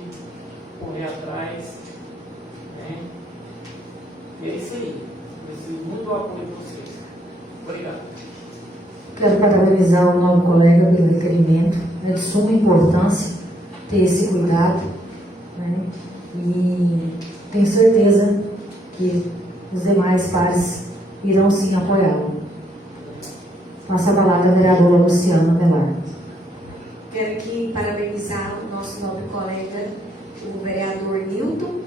correr atrás, né? E é isso aí. Preciso muito do apoio de vocês. Obrigado. Quero parabenizar o novo colega pelo requerimento. É de suma importância ter esse cuidado, né? E tenho certeza que os demais pares irão sim apoiá-lo. Passa a palavra à vereadora Luciana Velar. Quero aqui parabenizar o nosso nobre colega, o vereador Nilton,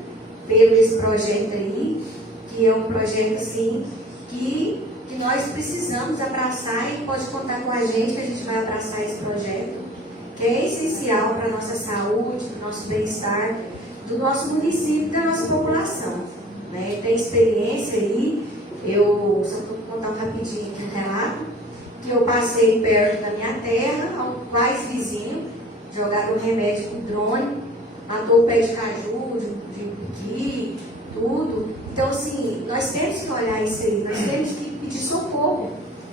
pelo esse projeto aí, que é um projeto, sim, que que nós precisamos abraçar e pode contar com a gente que a gente vai abraçar esse projeto, que é essencial para a nossa saúde, para o nosso bem-estar, do nosso município e da nossa população. Né? Tem experiência aí, eu só vou contar um rapidinho aqui um relato, que eu passei perto da minha terra, quais vizinhos jogaram remédio com drone, matou o pé de caju, de piqui, tudo. Então, assim, nós temos que olhar isso aí, nós temos que pedir socorro,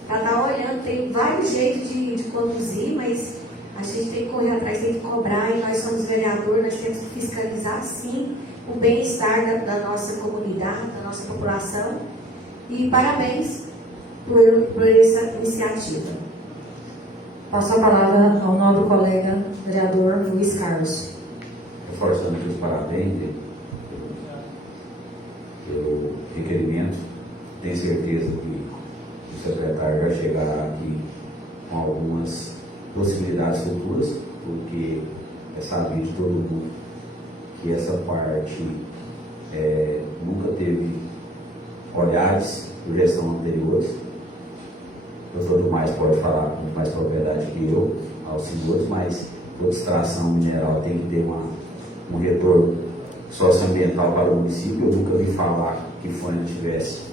para estar olhando. Tem vários jeitos de conduzir, mas a gente tem que correr atrás, tem que cobrar, e nós somos vereadores, nós temos que fiscalizar, sim, o bem-estar da nossa comunidade, da nossa população. E parabéns por essa iniciativa. Passo a palavra ao nobre colega vereador Luiz Carlos. Reforçando aqui os parabéns pelo requerimento. Tenho certeza que o secretário vai chegar aqui com algumas possibilidades futuras, porque é sabido de todo mundo que essa parte nunca teve olhares de gestão anteriores. O doutor Dumais pode falar com mais propriedade que eu aos senhores, mas toda extração mineral tem que ter um retorno socioambiental para o município. Eu nunca vi falar que Faina tivesse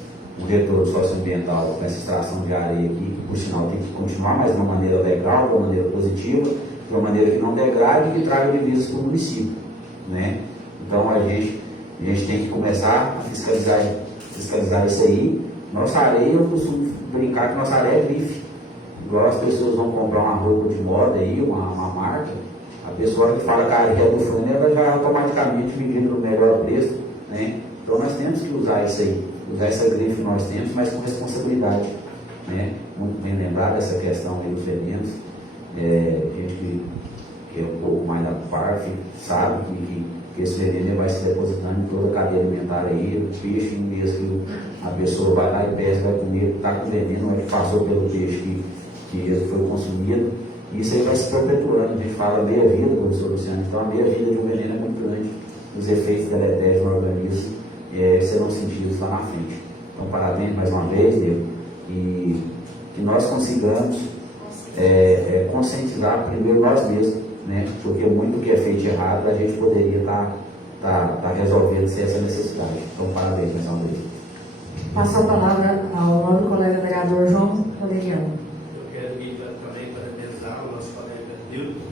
um retorno socioambiental com essa extração de areia aqui, que por sinal tem que continuar, mas de uma maneira legal, de uma maneira positiva, de uma maneira que não degrade e que traga divisas para o município. Né? Então a gente tem que começar a fiscalizar isso aí. Nossa areia, eu costumo brincar que nossa areia é grife. Igual as pessoas vão comprar uma roupa de moda aí, uma marca, a pessoa que fala que a areia é do Faina, ela já automaticamente vendida no melhor preço. Né? Então nós temos que usar isso aí, usar essa grife que nós temos, mas com responsabilidade. Né? Muito bem lembrar dessa questão aí dos venenos. Gente que é um pouco mais da parte sabe que esse veneno vai se depositando em toda a cadeia alimentar aí, o peixe mesmo que a pessoa vai lá e pesca, vai comer, está com veneno, mas passou pelo peixe que foi consumido, e isso aí vai se perpetuando. A gente fala meia vida, professor Luciano, então a meia vida de um veneno é muito grande, os efeitos deletérios no organismo serão sentidos lá na frente. Então parabéns mais uma vez, Deus, e que nós consigamos conscientizar primeiro nós mesmos, né? Porque muito que é feito de errado a gente poderia estar resolvendo sem essa necessidade. Então parabéns mais uma vez. Passo a palavra ao nobre colega vereador João Valeriano. Eu quero aqui também parabenizar o nosso colega Nilton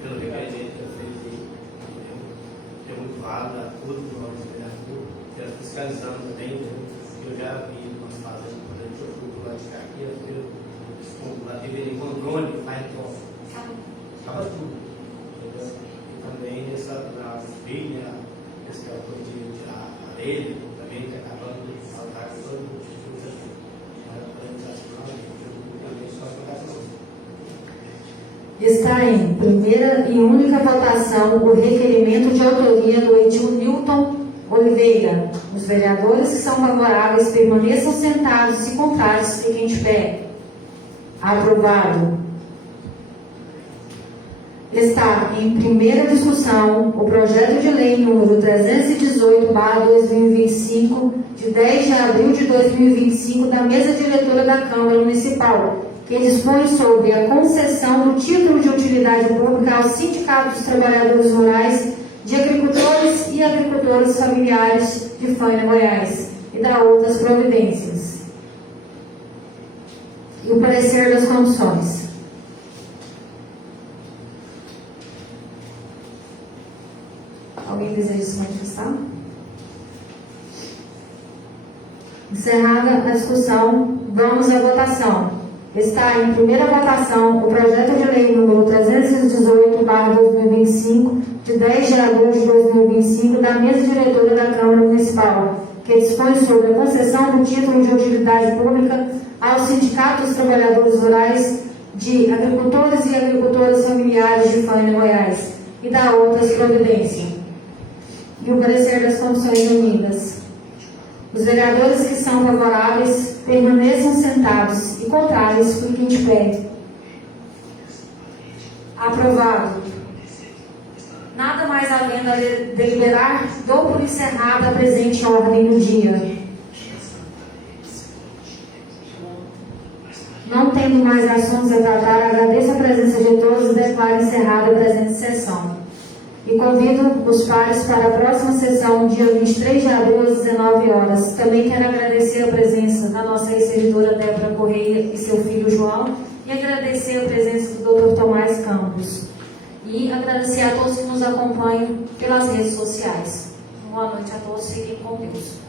pelo requerimento que fez aí. É muito válido a todos nós, vereadores, que fiscalizamos também. Eu já vi nós fazendo, quando a gente foi lá de cá aqui, lá teve com drone, faz então, acaba tudo. E também nas trilhas, esse que é o de tirar areia, também que acabando de faltar todo o tipo de Está em primeira e única votação o requerimento de autoria do Edil Nilton Oliveira. Os vereadores que são favoráveis permaneçam sentados e contrários fiquem de pé. Aprovado. Está em primeira discussão o projeto de lei número 318/2025, de 10 de abril de 2025, da mesa diretora da Câmara Municipal, que dispõe sobre a concessão do título de utilidade pública ao Sindicato dos Trabalhadores Rurais de Agricultores e Agricultoras Familiares de Faina, Goiás, e da outras providências. E o parecer das comissões. Alguém deseja se manifestar? Encerrada a discussão, vamos à votação. Está em primeira votação o projeto de lei número 318/2025, de 10 de abril de 2025, da mesa diretora da Câmara Municipal, que dispõe sobre a concessão do título de utilidade pública ao Sindicato dos Trabalhadores Rurais de Agricultores e Agricultoras Familiares de Faina, Goiás, e da outras providências. E o parecer das comissões unidas. Os vereadores que são favoráveis permaneçam sentados e contrários fiquem de pé. Aprovado. Nada mais havendo a deliberar, dou por encerrada a presente ordem do dia. tendo mais assuntos a tratar, agradeço a presença de todos e declaro encerrada a presente sessão. E convido os pares para a próxima sessão, dia 23 de abril, às 19 horas. Também quero agradecer a presença da nossa ex-servidora Débora Correia e seu filho João, e agradecer a presença do Dr. Tomás Campos. E agradecer a todos que nos acompanham pelas redes sociais. Boa noite a todos, fiquem com Deus.